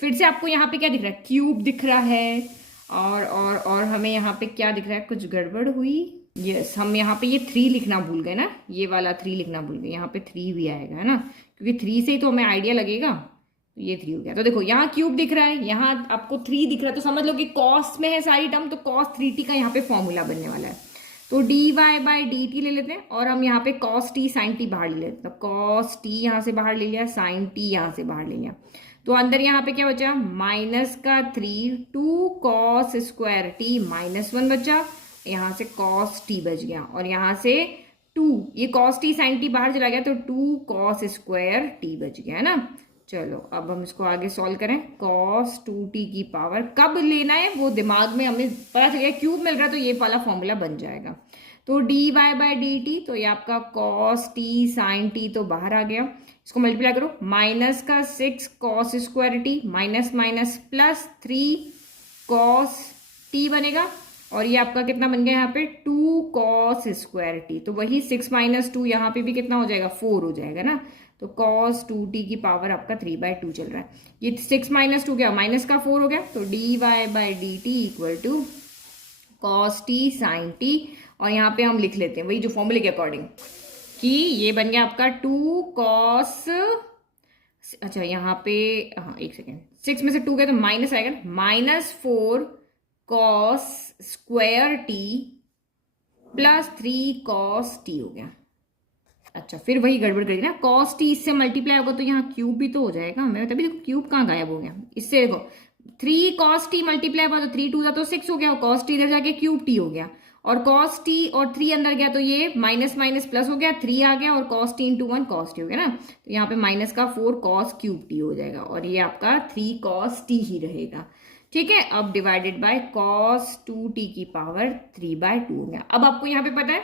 फिर से आपको यहाँ पे क्या दिख रहा है, क्यूब दिख रहा है, और हमें यहाँ पे क्या दिख रहा है, कुछ गड़बड़ हुई। यस, हम यहाँ पे ये 3 लिखना भूल गए ना, ये वाला 3 लिखना भूल गए, यहाँ पे 3 भी आएगा है ना, क्योंकि 3 से ही तो हमें आइडिया लगेगा। तो ये 3 हो गया। तो देखो यहाँ क्यूब दिख रहा है, यहाँ आपको 3 दिख रहा है, तो समझ लो कि कॉस में है सारी टर्म, तो कॉस 3t का यहाँ पे फॉर्मूला बनने वाला है। तो dy/dt ले लेते हैं, और हम यहाँ पे cos t sin t बाहर ले लेते हैं। तो cos t यहाँ से बाहर ले लिया, sin t यहाँ से बाहर ले लिया, तो अंदर यहाँ पे क्या बचा, -3 2 cos स्क्वायर t -1 बचा, यहाँ से cos t बच गया, और यहाँ से 2, ये cos t sin t बाहर चला गया, तो 2 cos स्क्वायर t बच गया है ना। चलो अब हम इसको आगे सॉल्व करें। cos 2t की पावर कब लेना है वो दिमाग में हमें पता चल गया, क्यूब मिल रहा है तो ये वाला फॉर्मूला बन जाएगा। तो dy/dt, तो ये आपका cos t sin t तो बाहर आ गया, इसको मल्टीप्लाई करो, -6 cos square t minus minus +3 cos t बनेगा, और ये आपका कितना बन गया यहाँ पे 2 cos स्क्वायर t। तो वही 6 - 2 यहाँ पे भी कितना हो जाएगा, 4 हो जाएगा ना। तो cos 2t की पावर आपका 3/2 चल रहा है। ये 6 - 2 क्या, माइनस का 4 हो गया, तो dy/dt equal to cos t sin t, और यहाँ पे हम लिख लेते हैं वही जो फॉर्मूले के अकॉर्डिंग, कि ये बन गया आपका 2 cos, अच्छा यहाँ पे हाँ एक सेकेंड, 6 में से 2 गया तो माइनस आएगा, -4 cos square t +3 cos t हो गया। अच्छा फिर वही गड़बड़ करेगी ना, cos t इससे मल्टीप्लाई होगा तो यहाँ क्यूब भी तो हो जाएगा, मैं तभी देखो क्यूब कहाँ गायब हो गया, इससे देखो 3 cos t मल्टीप्लाई हुआ तो 3 2 था तो 6 हो गया, और cos t इधर जाके क्यूब t हो गया, और cos t और 3 अंदर गया तो ये माइनस माइनस प्लस हो गया, 3 आ गया, और cos t × 1 cos t हो गया ना, तो यहाँ पे माइनस का 4 cos क्यूब t हो जाएगा, और ये आपका 3 cos t ही रहेगा। ठीक है, अब डिवाइडेड बाय cos 2t की पावर 3/2 हो गया। अब आपको यहाँ पे पता है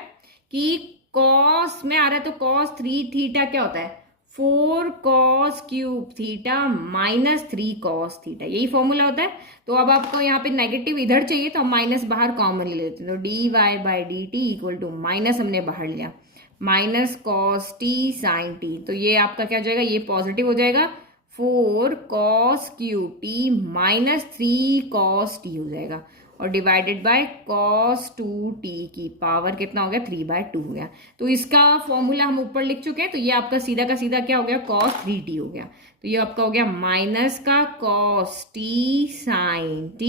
कि cos में आ रहा है तो cos 3 थीटा क्या होता है, 4 cos cube theta -3 cos theta, यही फॉर्मूला होता है। तो अब आपको यहाँ पे नेगेटिव इधर चाहिए तो हम माइनस बाहर कॉमन ले लेते हैं, तो dy/dt इक्वल टू माइनस हमने बाहर लिया, -cos t sin t, तो ये आपका क्या हो जाएगा, ये पॉजिटिव हो जाएगा, 4 cos cube t -3 cos t हो जाएगा, और डिवाइडेड बाय cos 2t की पावर कितना हो गया, 3/2 हो गया। तो इसका फॉर्मूला हम ऊपर लिख चुके हैं, तो ये आपका सीधा का सीधा क्या हो गया, cos 3t हो गया, तो ये आपका हो गया माइनस का cos t sin t,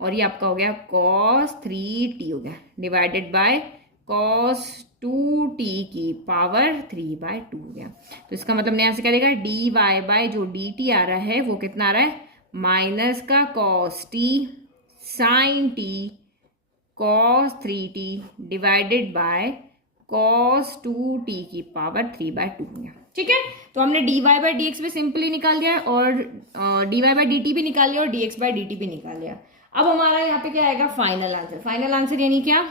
और ये आपका हो गया cos 3t हो गया, डिवाइडेड बाय cos 2t की पावर 3/2 हो गया। तो इसका मतलब नया से क्या देगा, dy जो dt आ रहा है वो कितना आ रहा है, माइनस का cos t sin t cos 3t divided bye cos 2t की पावर 3/2 हो गया। ठीक है, तो हमने dy/dx भी सिंपली निकाल दिया, और dy/dt भी निकाल लिया, और dx/dt भी निकाल लिया। अब हमारा यहाँ पे क्या आएगा, फाइनल आंसर। फाइनल आंसर यानी क्या,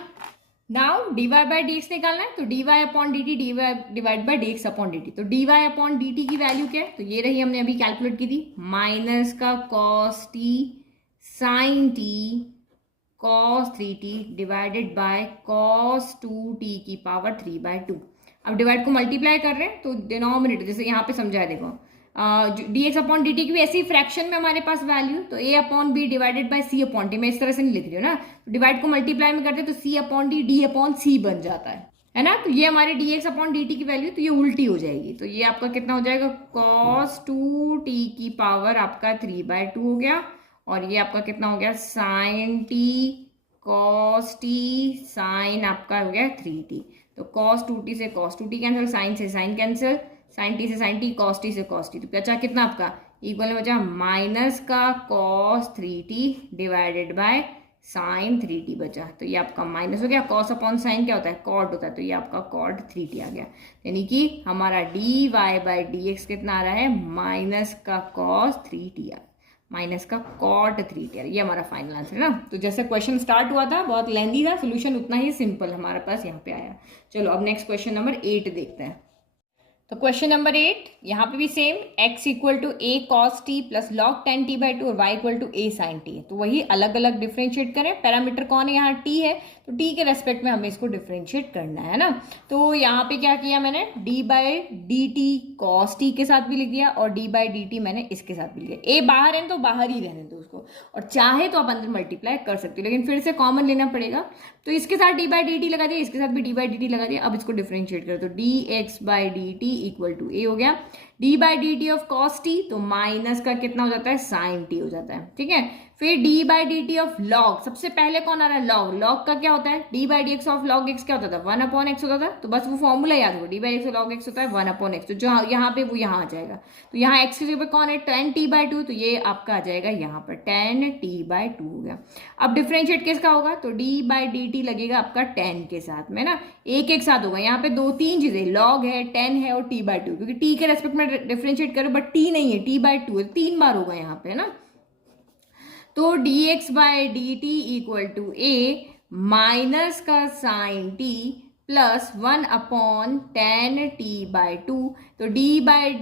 नाउ dy/dx निकालना है, तो dy/dt डिवाइड बाय dx/dt, तो dy/dt की वैल्यू क्या है, तो ये रही, हमने अभी कैलकुलेट की थी, माइनस का cos t sin t cos 3t divided bye cos 2t की पावर 3/2। अब डिवाइड को मल्टीप्लाई कर रहे हैं तो डिनोमिनेटर, जैसे यहाँ पे समझाया देखो, dx/dt की भी ऐसी फ्रैक्शन में हमारे पास वैल्यू, तो a/b डिवाइडेड बाय c/t, मैं इस तरह से नहीं लिख रही हूँ ना, तो डिवाइड को मल्टीप्लाई में करते हैं तो c/d d/c बन जाता है ना, तो ये हमारे dx/dt की वैल्यू, तो ये उल्टी हो जाएगी, तो ये आपका कितना हो जाएगा, cos 2t की पावर आपका 3/2 हो गया, और ये आपका कितना हो गया, sin t cos t sin आपका हो गया 3t, तो cos 2t से cos 2t कैंसिल, sin से sin कैंसिल, sin t से sin t, cos t से cos t, तो बचा कितना आपका, इक्वल में बचा माइनस का cos 3t divided bye sin 3t बचा, तो ये आपका माइनस हो गया, cos अपॉन sin क्या होता है, cot होता है, तो ये आपका cot 3t आ गया, यानी कि हमारा dy/dx कितना आ रहा है, माइनस का cos 3t माइनस का cot 3t, ये हमारा फाइनल आंसर है ना। तो जैसे क्वेश्चन स्टार्ट हुआ था बहुत लेंदी था, सोल्यूशन उतना ही सिंपल हमारे पास यहाँ पे आया। चलो अब नेक्स्ट क्वेश्चन नंबर 8 देखते हैं। तो क्वेश्चन नंबर 8, यहाँ पे भी same, x equal to a cos t plus log 10t/2 और y equal to a sin t, तो वही अलग अलग डिफ्रेंशिएट करें। पैरामीटर कौन है यहाँ, t है, तो टी के रेस्पेक्ट में हमें इसको डिफ्रेंशिएट करना है ना। तो यहाँ पे क्या किया मैंने, D by D T cos T के साथ भी लिख दिया और डी बाई डी टी मैंने इसके साथ भी लिख दिया। ए बाहर है तो बाहर ही रहने दो उसको, और चाहे तो आप अंदर मल्टीप्लाई कर सकते हो, लेकिन फिर से कॉमन लेना पड़ेगा। तो इसके साथ डी बाई डी टी लगा दिया, इसके साथ भी डी बाई डी टी लगा दिया। अब इसको डिफ्रेंशिएट करो तो d x by D t equal to ए हो गया। D by D t of cos t, तो माइनस का कितना हो जाता है, साइन टी हो जाता है, ठीक है। फिर D by D t of log, सबसे पहले कौन आ रहा है, लॉग। लॉग का क्या होता है, d by D x of log x क्या होता था, 1 अपॉन एक्स होता था। तो बस वो फॉर्मूला याद होगा, D by x log x होता है 1 अपॉन एक्स। तो जो यहाँ पे वो यहाँ आ जाएगा। तो यहाँ एक्स की जगह पे कौन है, 10 टी बाई 2, तो ये आपका आ जाएगा यहाँ पर 10 टी बाई 2 हो गया। अब डिफ्रेंशिएट किसका होगा, तो डी बाई डी टी लगेगा आपका 10 के साथ में ना, एक एक साथ होगा। यहाँ पे 2-3 चीजें, लॉग है, 10 है और टी बाई 2, क्योंकि टी के रेस्पेक्ट में डिफ्रेंशिएट करो, बट टी नहीं है, टी बाई 2 है, 3 बार होगा यहाँ पे ना। तो d x by D t equal to a minus का sine t plus 1 upon 10 t by 2। तो d by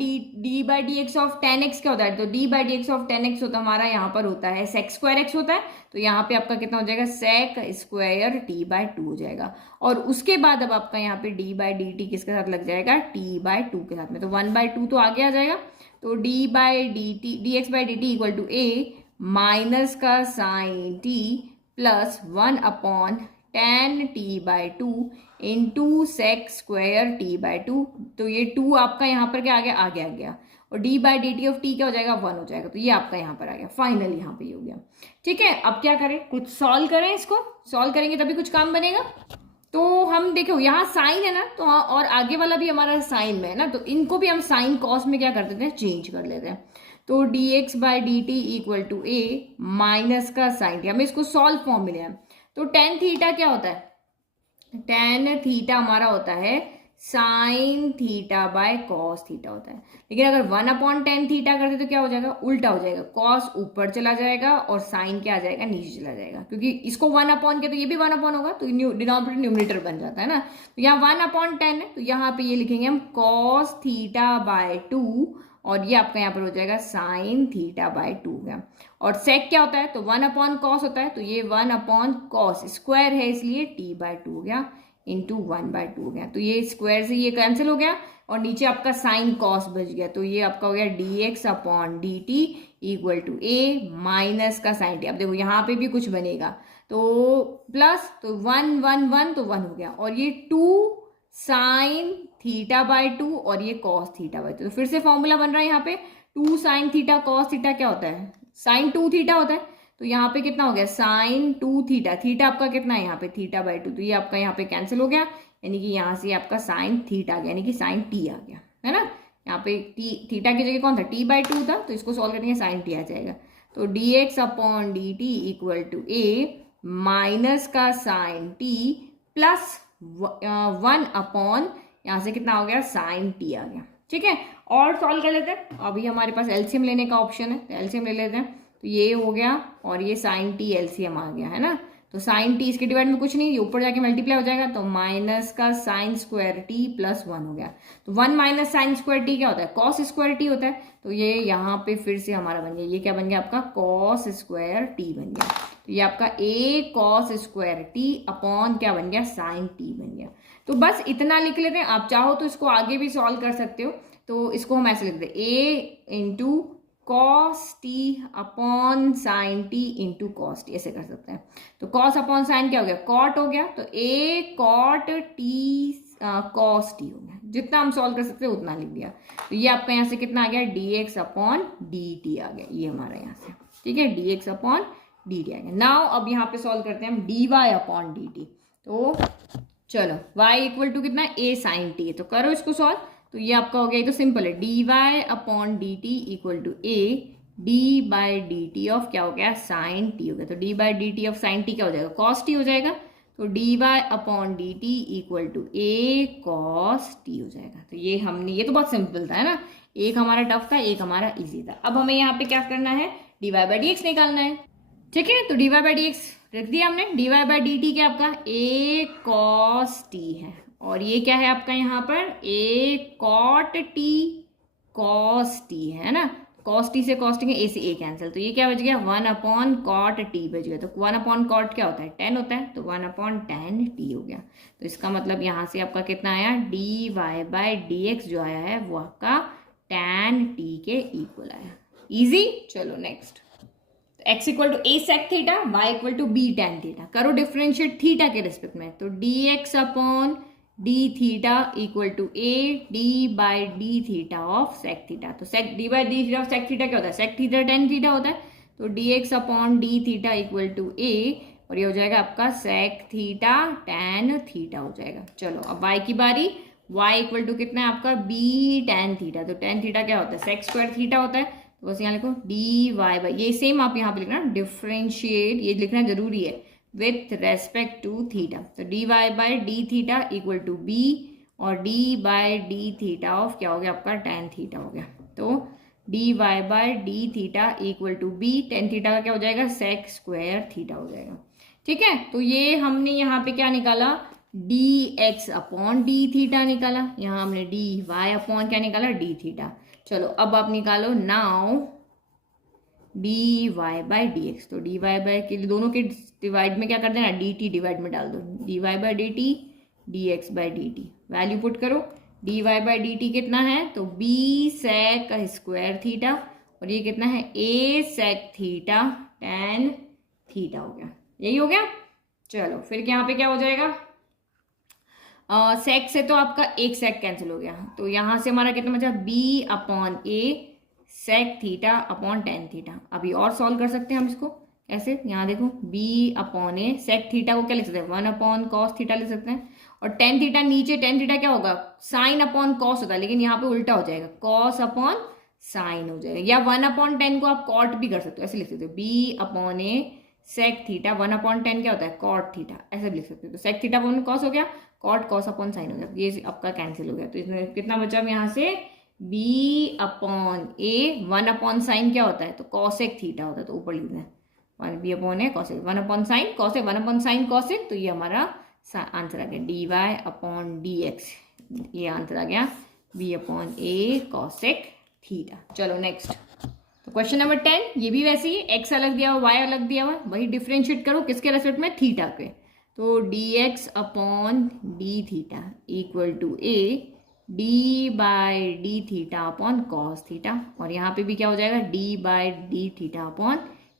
D x of 10x क्या होता है, तो d by D x of 10x होता है हमारा, यहाँ पर होता है सेक स्क्वायर एक्स होता है। तो यहाँ पे आपका कितना हो जाएगा, सेक स्क्वायर टी बाई 2 हो जाएगा। और उसके बाद अब आपका यहाँ पे डी बाई डी टी किसके साथ लग जाएगा, टी बाई 2 के साथ में। तो 1/2 तो आगे आ जाएगा। तो d by D t, d x by D t equal to a minus का sine t plus 1 upon 10 t by 2 into sec square t by 2। तो ये 2 आपका यहाँ पर क्या आ गया, आगे आ गया। और d by D t of t क्या हो जाएगा, 1 हो जाएगा। तो ये आपका यहाँ पर आ गया, फाइनल यहाँ पे हो गया, ठीक है। अब क्या करें, कुछ सॉल्व करें, इसको सॉल्व करेंगे तभी कुछ काम बनेगा। तो हम देखो यहाँ साइन है ना, तो हाँ, और आगे वाला भी हमारा साइन में है ना, तो इनको भी हम साइन कॉस में क्या कर देते हैं, चेंज कर लेते हैं। तो d x by D t equal to a minus का साइन टी, हमें इसको सॉल्व फॉर्म मिले हैं। तो टेन थीटा क्या होता है, टेन थीटा हमारा होता है sine theta by cos theta होता है। लेकिन अगर 1 अपॉन 10 थीटा करते तो क्या हो जाएगा, उल्टा हो जाएगा, कॉस ऊपर चला जाएगा और साइन क्या आ जाएगा, नीचे चला जाएगा। क्योंकि इसको 1 अपॉन के तो ये भी 1 अपॉन होगा, तो डिनोमिनेटर न्यूमरेटर बन जाता है ना। तो यहाँ 1 अपॉन 10 है, तो यहाँ पे ये लिखेंगे हम कॉस थीटा बाय 2, और ये आपका यहाँ पर हो जाएगा साइन थीटा बाय 2 गया। और सेक क्या होता है, तो 1 अपॉन कॉस होता है, तो ये 1 अपॉन कॉस स्क्वायर है, इसलिए टी बाय 2 हो गया इंटू 1/2 हो गया। तो ये स्क्वायर से ये कैंसिल हो गया और नीचे आपका साइन कॉस बच गया। तो ये आपका हो गया d x upon d t equal to a minus का साइन टी। अब देखो यहाँ पे भी कुछ बनेगा, तो प्लस, तो 1 1 1 तो 1 हो गया, और ये 2 साइन थीटा बाय 2 और ये कॉस थीटा बाय 2। तो फिर से फॉर्मूला बन रहा है यहाँ पे, 2 साइन थीटा कॉस थीटा क्या होता है, साइन 2 थीटा होता है। तो यहाँ पे कितना हो गया, साइन 2 थीटा, थीटा आपका कितना है यहाँ पे, थीटा बाय 2, तो ये आपका यहाँ पे कैंसिल हो गया, यानी कि यहाँ से आपका साइन थीटा आ गया, यानी कि साइन टी आ गया, है ना। यहाँ पे टी, थीटा की जगह कौन था, टी बाय 2 था, तो इसको सॉल्व करेंगे साइन टी आ जाएगा। तो d x upon d t equal to a minus का साइन टी प्लस 1 अपॉन, यहाँ से कितना हो गया, साइन टी आ गया, ठीक है। और सॉल्व कर लेते हैं, अभी हमारे पास एलसीएम लेने का ऑप्शन है, तो एलसीएम ले लेते हैं। तो ये हो गया और ये साइन टी एलसीएम आ गया, है ना। तो साइन टी इसके डिवाइड में कुछ नहीं, ये ऊपर जाके मल्टीप्लाई हो जाएगा, तो माइनस का साइन स्क्वायर टी प्लस 1 हो गया। तो 1 माइनस साइन स्क्वायर टी क्या होता है, कॉस स्क्वायर टी होता है। तो ये यहाँ पे फिर से हमारा बन गया, ये क्या बन गया आपका, कॉस स्क्वायर टी बन गया। तो ये आपका ए कॉस स्क्वायर टी अपॉन क्या बन गया, साइन टी बन गया। तो बस इतना लिख लेते हैं, आप चाहो तो इसको आगे भी सॉल्व कर सकते हो। तो इसको हम ऐसे लिख दें, a into cos t upon sine t into cos t, ऐसे कर सकते हैं। तो कॉस अपॉन साइन क्या हो गया, कॉट हो गया, तो ए कॉट टी कॉस टी हो गया। जितना हम सॉल्व कर सकते हैं उतना लिख दिया। तो ये आपका यहाँ से कितना आ गया, d x upon d t आ गया, ये हमारा यहाँ से, ठीक है, d x upon d t आ गया। नाउ अब यहाँ पे सॉल्व करते हैं हम d y upon d T. तो चलो y इक्वल टू कितना, ए साइन टी है, तो करो इसको सॉल्व। तो ये आपका हो गया, ये तो सिंपल है, d y upon d t equal to a d by D t of क्या हो गया, साइन टी हो गया। तो d by D t of sine t क्या हो जाएगा, कॉस टी हो जाएगा। तो D y upon d t equal to a cos t हो जाएगा। तो ये हमने, ये तो बहुत सिंपल था, है ना, एक हमारा टफ था, एक हमारा इजी था। अब हमें यहाँ पे क्या करना है, d Y by D x निकालना है, ठीक है। तो D Y by D x रख दिया हमने, d Y by D t क्या आपका, ए कॉस टी है, और ये क्या है आपका यहाँ पर, ए कॉट टी कॉस टी है ना। कॉस टी से कॉस टी ए से ए कैंसिल, तो ये क्या बच गया 1 अपॉन कॉट टी बच गया। तो 1 अपॉन कॉट क्या होता है 10 होता है, तो 1 अपॉन 10 टी हो गया। तो इसका मतलब यहाँ से आपका कितना आया d Y by D x जो आया है वो आपका tan टी के इक्वल आया। इजी। चलो next, x equal to a sec theta, y equal to b tan theta. करो डिफरेंशिएट थीटा के रिस्पेक्ट में, तो dx upon d theta equal to a d by d theta of sec theta. तो sec d by d theta of sec theta क्या होता है, सेक थीटा tan थीटा होता है, तो dx upon d theta equal to a, और ये हो जाएगा आपका सेक थीटा tan थीटा हो जाएगा। चलो अब y की बारी, y इक्वल टू कितना है आपका b tan थीटा। तो tan थीटा क्या होता है सेक स्क्वायर थीटा होता है, तो बस यहाँ लिखो डी वाई बाई, ये सेम आप यहाँ पे लिखना डिफरेंशिएट, ये लिखना जरूरी है विथ रेस्पेक्ट टू थीटा। तो D Y by d theta equal to b, और d by d theta of क्या हो गया आपका tan थीटा हो गया। तो D Y by d theta equal to b, tan theta का क्या हो जाएगा सेक स्क्वायर थीटा हो जाएगा। ठीक है, तो ये हमने यहाँ पे क्या निकाला D x upon d theta निकाला, यहाँ हमने डी वाई अपॉन क्या निकाला डी थीटा। चलो अब आप निकालो now D Y by D x. तो डी वाई बाई के लिए दोनों के डिवाइड में क्या कर देना डी टी डिवाइड में डाल दो, d Y by D t d x by D t, value put करो, d Y by D t कितना है तो बी सेक स्क्वायर थीटा, और ये कितना है ए सेक थीटा tan थीटा हो गया। यही हो गया। चलो फिर यहाँ पे क्या हो जाएगा, सेक से तो आपका एक सेक कैंसिल हो गया, तो यहाँ से हमारा कितना बचा b upon a sec theta upon tan theta. अभी और सॉल्व कर सकते हैं हम इसको, कैसे, यहाँ देखो b upon a sec theta को क्या लिख सकते हैं 1 अपॉन कॉस थीटा लिख सकते हैं, और tan थीटा नीचे tan थीटा क्या होगा साइन अपॉन कॉस होता है, लेकिन यहाँ पे उल्टा हो जाएगा कॉस अपॉन साइन हो जाएगा, या 1 अपॉन 10 को आप कॉट भी कर सकते हो, ऐसे लिख सकते हो b upon a sec theta 1 upon 10 क्या होता है कॉट थीटा, ऐसे भी लिख सकते हो। तो सेक थीटा अपॉन कॉस हो गया, कॉट कॉस अपॉन साइन हो गया, ये आपका कैंसिल हो गया। तो इसमें कितना बचा अब यहाँ से b अपॉन ए 1 अपॉन साइन क्या होता है तो कॉसेक थीटा होता है, तो ऊपर लिखना है b upon a cosec 1 upon sine cosec 1 upon sine cosec, तो ये हमारा आंसर आ गया d y upon D x, ये आंसर आ गया b upon a cosec theta. चलो नेक्स्ट, तो क्वेश्चन नंबर 10 ये भी वैसे ही x अलग दिया हुआ y अलग दिया हुआ, वही डिफरेंशिएट करो किसके रेस्पेक्ट में थीटा के, तो dx upon d theta equal to a d by d theta upon cos theta, और यहाँ पे भी क्या हो जाएगा d by d theta upon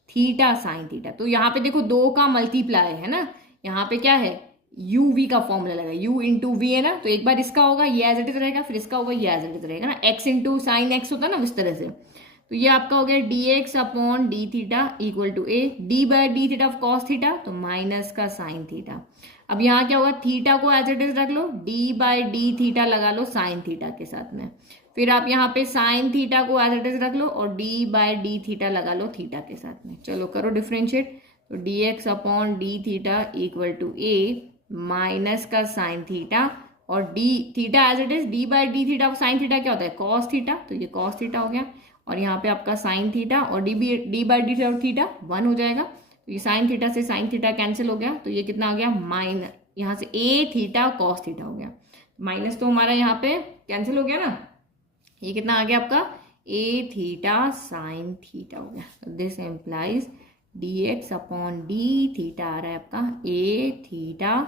theta sine theta. तो यहाँ पे देखो दो का मल्टीप्लाई है ना, यहाँ पे क्या है यू वी का फॉर्मूला लगा u इंटू वी है ना, तो एक बार इसका होगा ये एज इट इज रहेगा, फिर इसका होगा ये एज इट इज रहेगा ना, x इंटू साइन एक्स होता है ना उस तरह से। तो ये आपका हो गया d x upon d theta equal to a d by d theta of cos theta, तो माइनस का साइन थीटा। अब यहाँ क्या होगा थीटा को एज इट इज रख लो, डी बाई डी थीटा लगा लो साइन थीटा के साथ में, फिर आप यहाँ पे साइन थीटा को एज इट इज रख लो और डी बाई डी थीटा लगा लो थीटा के साथ में। चलो करो डिफरेंशिएट, तो d x upon d theta equal to a minus का साइन थीटा, और d theta as it is d by d theta sine theta क्या होता है कॉस थीटा, तो ये कॉस थीटा हो गया, और यहाँ पे आपका साइन थीटा और डी बाई डी थीटा 1 हो जाएगा, तो ये साइन थीटा से साइन थीटा कैंसिल हो गया, तो ये कितना आ गया माइनस, यहाँ से ए थीटा कॉस थीटा हो गया, माइनस तो हमारा यहाँ पे कैंसिल हो गया ना, ये कितना आ गया आपका ए थीटा साइन थीटा हो गया। तो this implies d x upon d theta आ रहा है आपका ए थीटा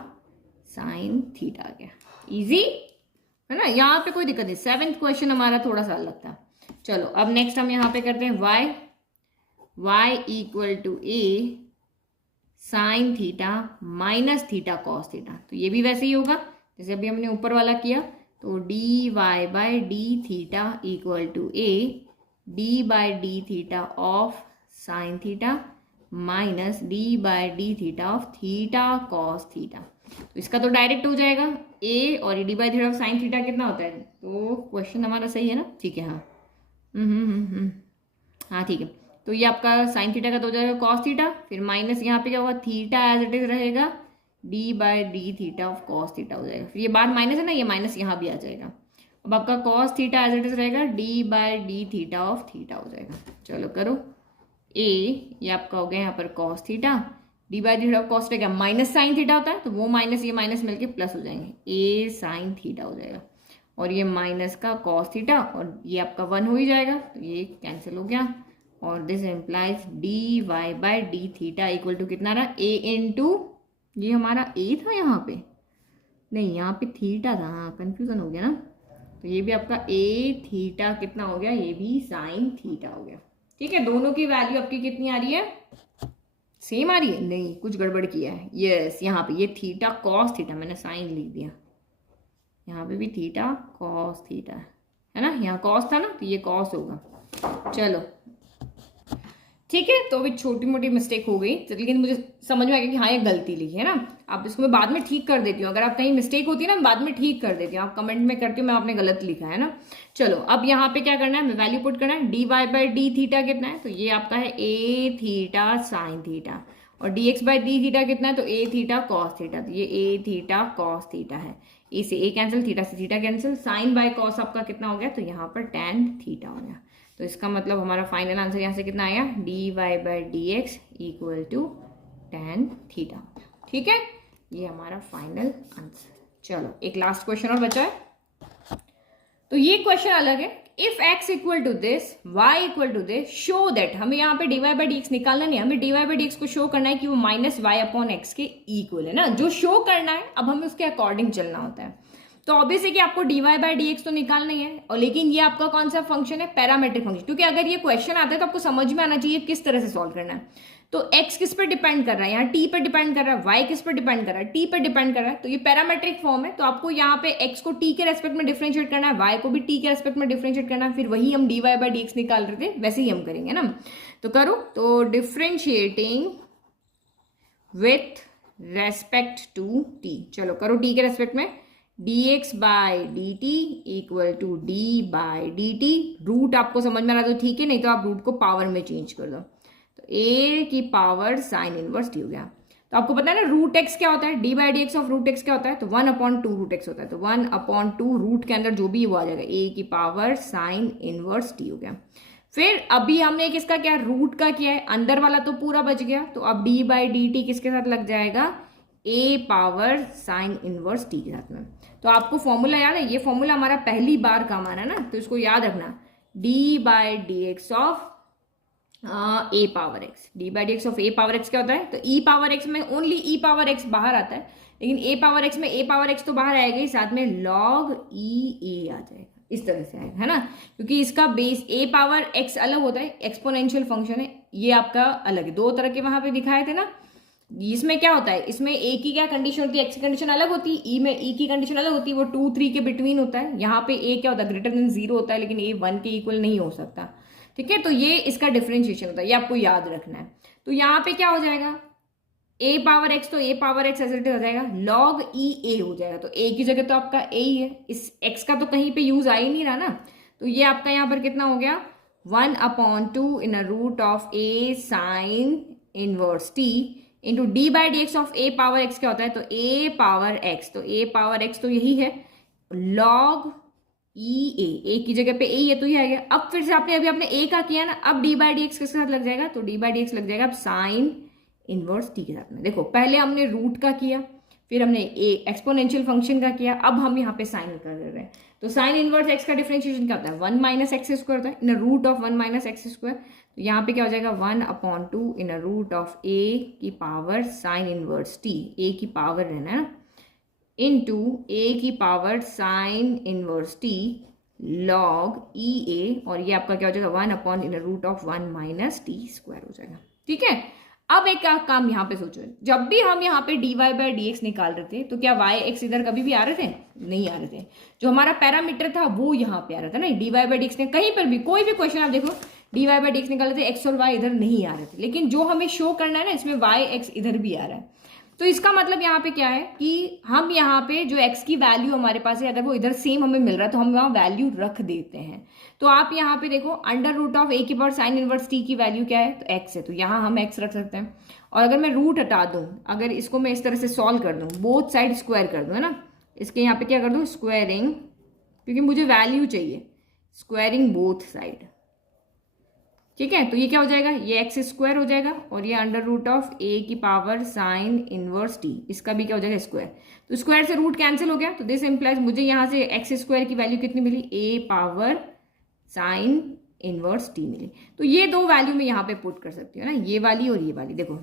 साइन थीटा आ गया। इजी है ना, यहाँ पे कोई दिक्कत नहीं। 7th क्वेश्चन हमारा थोड़ा सा अलग था। चलो अब नेक्स्ट हम यहाँ पे करते हैं y equal to a sine theta minus theta cos theta, तो ये भी वैसे ही होगा जैसे अभी हमने ऊपर वाला किया, तो D Y by d theta equal to a d by d theta of sine theta minus d by d theta of theta cos theta. तो इसका तो डायरेक्ट हो जाएगा ए, और d by theta of sine theta कितना होता है, तो क्वेश्चन हमारा सही है ना, ठीक है हाँ हाँ ठीक है। तो ये आपका साइन थीटा का तो हो जाएगा कॉस थीटा, फिर माइनस यहाँ पे क्या होगा थीटा एज इट इज रहेगा d by d theta of cos theta हो जाएगा, फिर ये बाद माइनस है ना, ये माइनस यहाँ भी आ जाएगा। अब आपका cos theta as it is रहेगा d by d theta of theta हो जाएगा। चलो करो ए, ये आपका हो गया यहाँ पर cos theta, D by d theta of cos theta minus sine theta होता है, तो वो माइनस ये माइनस मिलके प्लस हो जाएंगे, ए साइन थीटा हो जाएगा। और ये माइनस का कॉस थीटा, और ये आपका 1 हो ही जाएगा, तो ये कैंसिल हो गया। और this implies d Y by d theta equal to कितना रहा, ए इंटू, ये हमारा ए था यहाँ पे, नहीं यहाँ पे थीटा था, हाँ कन्फ्यूजन हो गया ना। तो ये भी आपका ए थीटा कितना हो गया, ये भी साइन थीटा हो गया। ठीक है, दोनों की वैल्यू आपकी कितनी आ रही है, सेम आ रही है, नहीं कुछ गड़बड़ किया है। यस, यहाँ पे ये थीटा कॉस थीटा, मैंने साइन लिख दिया, यहाँ पे भी थीटा कॉस थीटा है ना, यहाँ कॉस था ना, तो ये कॉस होगा। चलो ठीक है, तो अभी छोटी मोटी मिस्टेक हो गई, लेकिन मुझे समझ में आ गया कि हाँ ये गलती लिखी है ना। अब इसको मैं बाद में ठीक कर देती हूँ, अगर आप कहीं मिस्टेक होती है ना बाद में ठीक कर देती हूँ, आप कमेंट में करती हूँ मैं आपने गलत लिखा है ना। चलो अब यहाँ पे क्या करना है, वैल्यू पुट करना है, d Y by d theta कितना है, तो ये आपका है ए थीटा साइन थीटा, और d x by d theta कितना है, तो ए थीटा कॉस थीटा, तो ये ए थीटा कॉस थीटा है। ए से ए कैंसिल, थीटा से theta cancel, sine by cos आपका कितना हो गया, तो यहाँ पर टैन थीटा हो गया। तो इसका मतलब हमारा फाइनल आंसर यहाँ से कितना आया, d Y by D x equal to tan theta. ठीक है, ये हमारा फाइनल आंसर। चलो एक लास्ट क्वेश्चन और बचा है, तो ये क्वेश्चन अलग है। If x equal to this, y equal to this, show that, हमें यहाँ पे dy बाई डी एक्स निकालना नहीं, हमें dy बाई डी एक्स को शो करना है कि वो माइनस वाई अपॉन एक्स के इक्वल है ना, जो शो करना है। अब हमें उसके अकॉर्डिंग चलना होता है, तो ऑब्वियस है कि आपको dy बाई डी एक्स तो निकालना ही है, और लेकिन ये आपका कौन सा फंक्शन है, पैरामेट्रिक फंक्शन, क्योंकि अगर ये क्वेश्चन आता है तो आपको समझ में आना चाहिए किस तरह से सॉल्व करना है। तो x किस पर डिपेंड कर रहा है, यहाँ t पर डिपेंड कर रहा है, y किस पर डिपेंड कर रहा है, t पर डिपेंड कर रहा है, तो ये पैरामेट्रिक फॉर्म है। तो आपको यहाँ पे x को t के रेस्पेक्ट में डिफरेंशिएट करना है, y को भी t के रेस्पेक्ट में डिफरेंशिएट करना है, फिर वही हम dy बाई डी एक्स निकाल रहे थे वैसे ही हम करेंगे ना। तो करो, तो differentiating with respect to t, चलो करो t के रेस्पेक्ट में, dx by D t equal to d by D t, root आपको समझ में आ रहा तो ठीक है, नहीं तो आप रूट को पावर में चेंज कर दो, तो a की पावर साइन इनवर्स t हो गया। तो आपको पता है ना रूट एक्स क्या होता है, d by D x of root x क्या होता है, तो 1/2 रूट एक्स होता है, तो 1/2 रूट के अंदर जो भी वो आ जाएगा, a की पावर साइन इनवर्स t हो गया। फिर अभी हमने किसका क्या, रूट का किया है, अंदर वाला तो पूरा बच गया, तो अब डी बाई डी टी किसके साथ लग जाएगा, a power sine inverse t के साथ में। तो आपको फॉर्मूला याद है, ये फॉर्मूला हमारा पहली बार काम आ रहा है ना, तो इसको याद रखना, D by D x of a power x, D by D x of a power x क्या होता है, तो ई पावर एक्स में ओनली ई पावर एक्स बाहर आता है, लेकिन ए पावर एक्स में ए पावर एक्स तो बाहर आएगा ही, साथ में लॉग ई ए आ जाएगा, इस तरह से आएगा है ना, क्योंकि इसका बेस ए पावर एक्स अलग होता है, एक्सपोनेंशियल फंक्शन है, ये आपका अलग है, दो तरह के वहां पे दिखाए थे ना। इसमें क्या होता है, इसमें ए की क्या कंडीशन होती है, एक्स की कंडीशन अलग होती है, ई में ई की कंडीशन अलग होती है, वो 2 3 के बिटवीन होता है। यहाँ पे ए क्या होता है, ग्रेटर देन 0 होता है, लेकिन ए 1 के इक्वल नहीं हो सकता। ठीक है, तो ये इसका डिफरेंशिएशन होता है, ये आपको याद रखना है। तो यहाँ पे क्या हो जाएगा, ए पावर एक्स, तो a power x as it is हो जाएगा, लॉग ई ए हो जाएगा, तो ए की जगह तो आपका ए ही है, इस एक्स का तो कहीं पे यूज आ ही नहीं रहा ना, तो ये आपका यहाँ पर कितना हो गया, 1/2 in root of a sine inverse t into d by D x of a power x क्या होता है, तो ए पावर एक्स, तो ए पावर एक्स तो यही है, लॉग ई ए की जगह पे ए ही है तो ये आ गया। अब फिर से आपने अभी अपने ए का किया ना, अब डी बाई डी एक्स किसके साथ लग जाएगा, तो डी बाई डी एक्स लग जाएगा अब साइन इनवर्स टी के साथ में। देखो पहले हमने रूट का किया, फिर हमने ए एक्सपोनेंशियल फंक्शन का किया, अब हम यहाँ पे साइन कर रहे हैं, तो साइन इनवर्स एक्स का डिफरेंशिएशन क्या होता है, 1 माइनस एक्स स्क्वायर होता है in root of 1 minus x square, तो यहाँ पे क्या हो जाएगा 1/2 इन रूट ऑफ ए की power sine inverse t, a की पावर रहना है ना, इंटू ए की power sine inverse t log e a, और ये आपका क्या हो जाएगा 1/√1 माइनस टी स्क्वायर हो जाएगा। ठीक है, अब एक काम यहाँ पे सोचो, जब भी हम यहाँ पे d Y by D x निकाल रहे थे, तो क्या वाई एक्स इधर कभी भी आ रहे थे, नहीं आ रहे थे, जो हमारा पैरामीटर था वो यहाँ पे आ रहा था ना, d Y by D x ने कहीं पर भी कोई भी क्वेश्चन आप देखो D Y by D x निकाल रहे थे, एक्स और वाई इधर नहीं आ रहे थे, लेकिन जो हमें शो करना है ना इसमें वाई एक्स इधर भी आ रहा है। तो इसका मतलब यहाँ पे क्या है कि हम यहाँ पे जो x की वैल्यू हमारे पास है, अगर वो इधर सेम हमें मिल रहा है तो हम वहाँ वैल्यू रख देते हैं। तो आप यहाँ पे देखो अंडर रूट ऑफ ए की पावर साइन इनवर्स टी की वैल्यू क्या है, तो x है, तो यहाँ हम x रख सकते हैं। और अगर मैं रूट हटा दूँ, अगर इसको मैं इस तरह से सॉल्व कर दूँ, बोथ साइड स्क्वायर कर दूँ है ना, इसके यहाँ पे क्या कर दूँ स्क्वायरिंग, क्योंकि मुझे वैल्यू चाहिए, स्क्वायरिंग बोथ साइड, ठीक है, तो ये क्या हो जाएगा, ये एक्स स्क्वायर हो जाएगा और ये अंडर रूट ऑफ ए की पावर साइन इनवर्स टी, इसका भी क्या हो जाएगा स्क्वायर, तो स्क्वायर से रूट कैंसिल हो गया, तो दिस इम्प्लाइज मुझे यहाँ से एक्स स्क्वायर की वैल्यू कितनी मिली, ए पावर साइन इनवर्स टी मिली। तो ये दो वैल्यू मैं यहाँ पे पुट कर सकती हूँ ना, ये वाली और ये वाली। देखो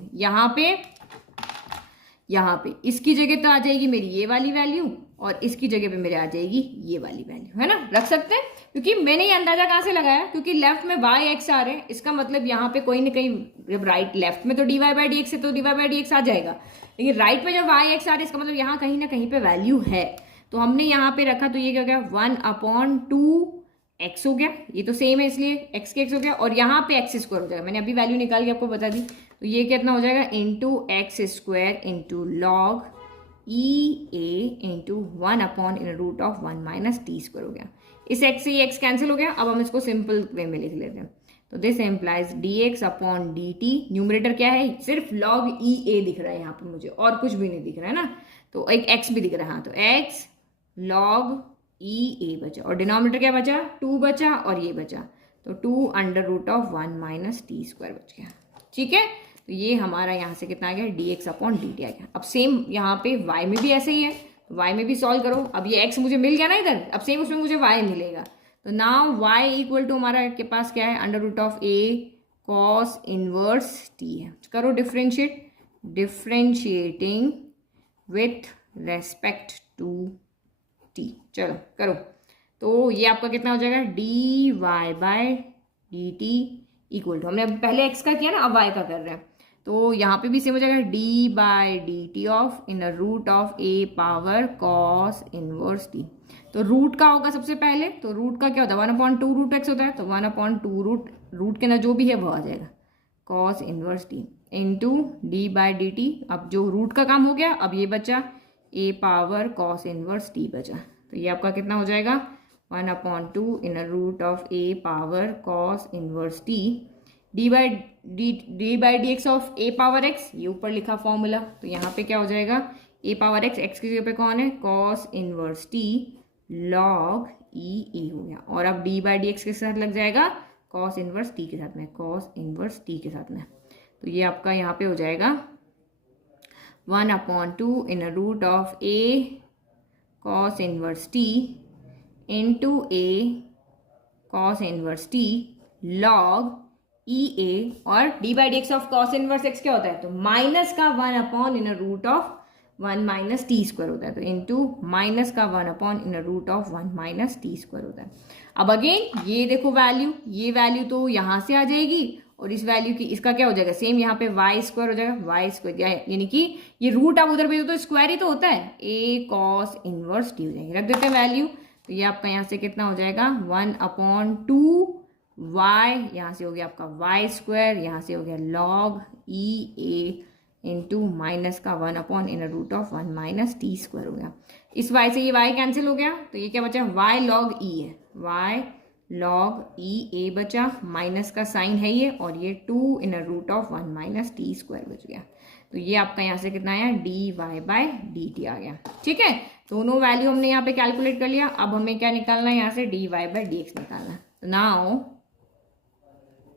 यहाँ पे इसकी जगह तो आ जाएगी मेरी ये वाली वैल्यू और इसकी जगह पे मेरे आ जाएगी ये वाली वैल्यू, है ना, रख सकते हैं। क्योंकि मैंने ये अंदाजा कहाँ से लगाया, क्योंकि लेफ्ट में वाई एक्स आ रहे हैं, इसका मतलब यहाँ पे कोई ना कहीं, जब राइट लेफ्ट में तो D Y by D x है तो D Y by D x आ जाएगा, लेकिन राइट में जब वाई एक्स आ रहे हैं इसका मतलब यहाँ कहीं ना कहीं पे वैल्यू है। तो हमने यहाँ पे रखा तो ये क्या हो गया, 1/2 एक्स हो गया, ये तो सेम है इसलिए एक्स के एक्स हो गया, और यहाँ पे एक्स स्क्वायर हो जाएगा, मैंने अभी वैल्यू निकाल के आपको बता दी। तो ये कितना हो जाएगा, into x square into log e a into 1/√1 minus t square हो गया। इस एक्स से ये एक्स कैंसिल हो गया। अब हम इसको सिंपल वे में लिख लेते हैं। तो this employees dx upon dt, numerator क्या है, सिर्फ log ई ए दिख रहा है यहाँ पे मुझे, और कुछ भी नहीं दिख रहा है ना, तो एक x भी दिख रहा है, हाँ, तो x log ई ए बचा, और डिनोमिनेटर क्या बचा, 2 बचा, और ये बचा, तो 2/√1 माइनस टी स्क्वायर बच गया। ठीक है, तो ये हमारा यहाँ से कितना आ गया, dx अपॉन dt आ गया। अब सेम यहाँ पे y में भी ऐसे ही है, y में भी सॉल्व करो। अब ये x मुझे मिल गया ना इधर, अब सेम उसमें मुझे y मिलेगा। तो नाउ y इक्वल टू हमारा के पास क्या है, √a cos इनवर्स t है। करो differentiate, differentiating with respect to t, चलो करो। तो ये आपका कितना हो जाएगा, dy by dt equal to, हमने अब पहले x का किया ना, अब y का कर रहे हैं, तो यहाँ पे भी सेम हो जाएगा, d by D t of in root of a power cos inverse t. तो रूट का होगा सबसे पहले, तो रूट का क्या होता है, 1/2 रूट एक्स होता है, तो 1/2 रूट के अंदर जो भी है वो आ जाएगा cos inverse t into d by D T. अब जो रूट का काम हो गया, अब ये बचा a power cos inverse t बचा, तो ये आपका कितना हो जाएगा, 1/2 in root of a power cos inverse t d by D x of a power x, ये ऊपर लिखा फॉर्मूला। तो यहाँ पे क्या हो जाएगा, ए पावर एक्स, एक्स की जगह पे कौन है, cos inverse t log e a हो गया, और अब डी बाई डी एक्स के साथ लग जाएगा कॉस इनवर्स टी के साथ में, कॉस इनवर्स टी के साथ में। तो ये आपका यहाँ पे हो जाएगा 1/2 in root of a cos inverse t into a cos inverse t log e a, और d by D x of cos inverse x क्या होता है, तो माइनस का 1/√1 माइनस टी स्क्वायर होता है, तो इंटू माइनस का 1/√1 माइनस टी स्क्वायर होता है। अब अगेन ये देखो वैल्यू, ये वैल्यू तो यहाँ से आ जाएगी, और इस वैल्यू की इसका क्या हो जाएगा, सेम यहाँ पे वाई स्क्वायर हो जाएगा, वाई स्क्वायर, यानी कि ये रूट आप उधर भेजो तो स्क्वायर ही तो होता है, ए कॉस इनवर्स टी हो जाएगी। रख देते हैं वैल्यू, तो ये आपका यहाँ से कितना हो जाएगा, 1/2 y, यहाँ से हो गया आपका वाई स्क्वायर, यहाँ से हो गया log e a into minus का 1/√1 माइनस टी स्क्वायर हो गया। इस y से ये y कैंसिल हो गया, तो ये क्या बचा, y लॉग e है, y लॉग ई ए बचा, माइनस का साइन है ये, और ये 2/√1 माइनस टी स्क्वायर बच गया। तो ये आपका यहाँ से कितना आया, d Y by D t आ गया। ठीक है, दोनों वैल्यू हमने यहाँ पे कैलकुलेट कर लिया। अब हमें क्या निकालना है, यहाँ से d Y by D x निकालना है। तो now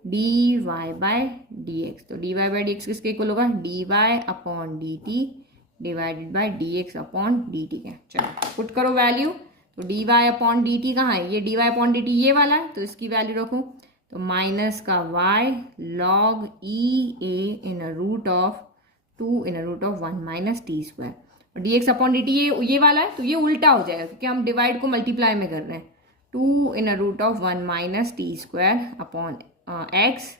D Y by D x, तो D Y by D x किसके इक्वल होगा, D y upon d T divided by D x upon d t के। चलो पुट करो वैल्यू, तो D y upon d t कहाँ है, ये d y upon d t ये वाला है, तो इसकी वैल्यू रखो, तो माइनस का y log e a in root of 2/√1 minus t square, और d x upon d t ये वाला है, तो ये उल्टा हो जाएगा क्योंकि हम डिवाइड को मल्टीप्लाई में कर रहे हैं, 2/√1 minus t square upon x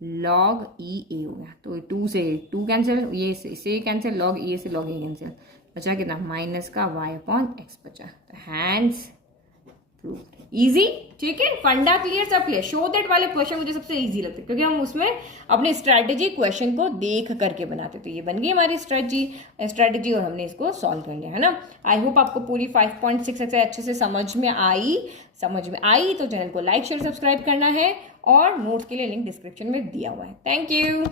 log e a हो गया। तो 2 से 2 कैंसिल, ये से कैंसिल, लॉग ई ए से लॉग ए कैंसिल, बचा कितना, माइनस का वाई अपॉन एक्स बचा। तो हैंड्स प्रूव्ड, इजी। ठीक है, फंडा क्लियर, सब क्लियर। शो दैट वाले क्वेश्चन मुझे सबसे इजी लगते हैं क्योंकि हम उसमें अपने स्ट्रैटेजी क्वेश्चन को देख करके बनाते, तो ये बन गई हमारी स्ट्रैटेजी और हमने इसको सॉल्व कर लिया, है ना। आई होप आपको पूरी 5.6 अच्छे से समझ में आई। तो चैनल को लाइक शेयर सब्सक्राइब करना है, और नोट्स के लिए लिंक डिस्क्रिप्शन में दिया हुआ है। Thank you.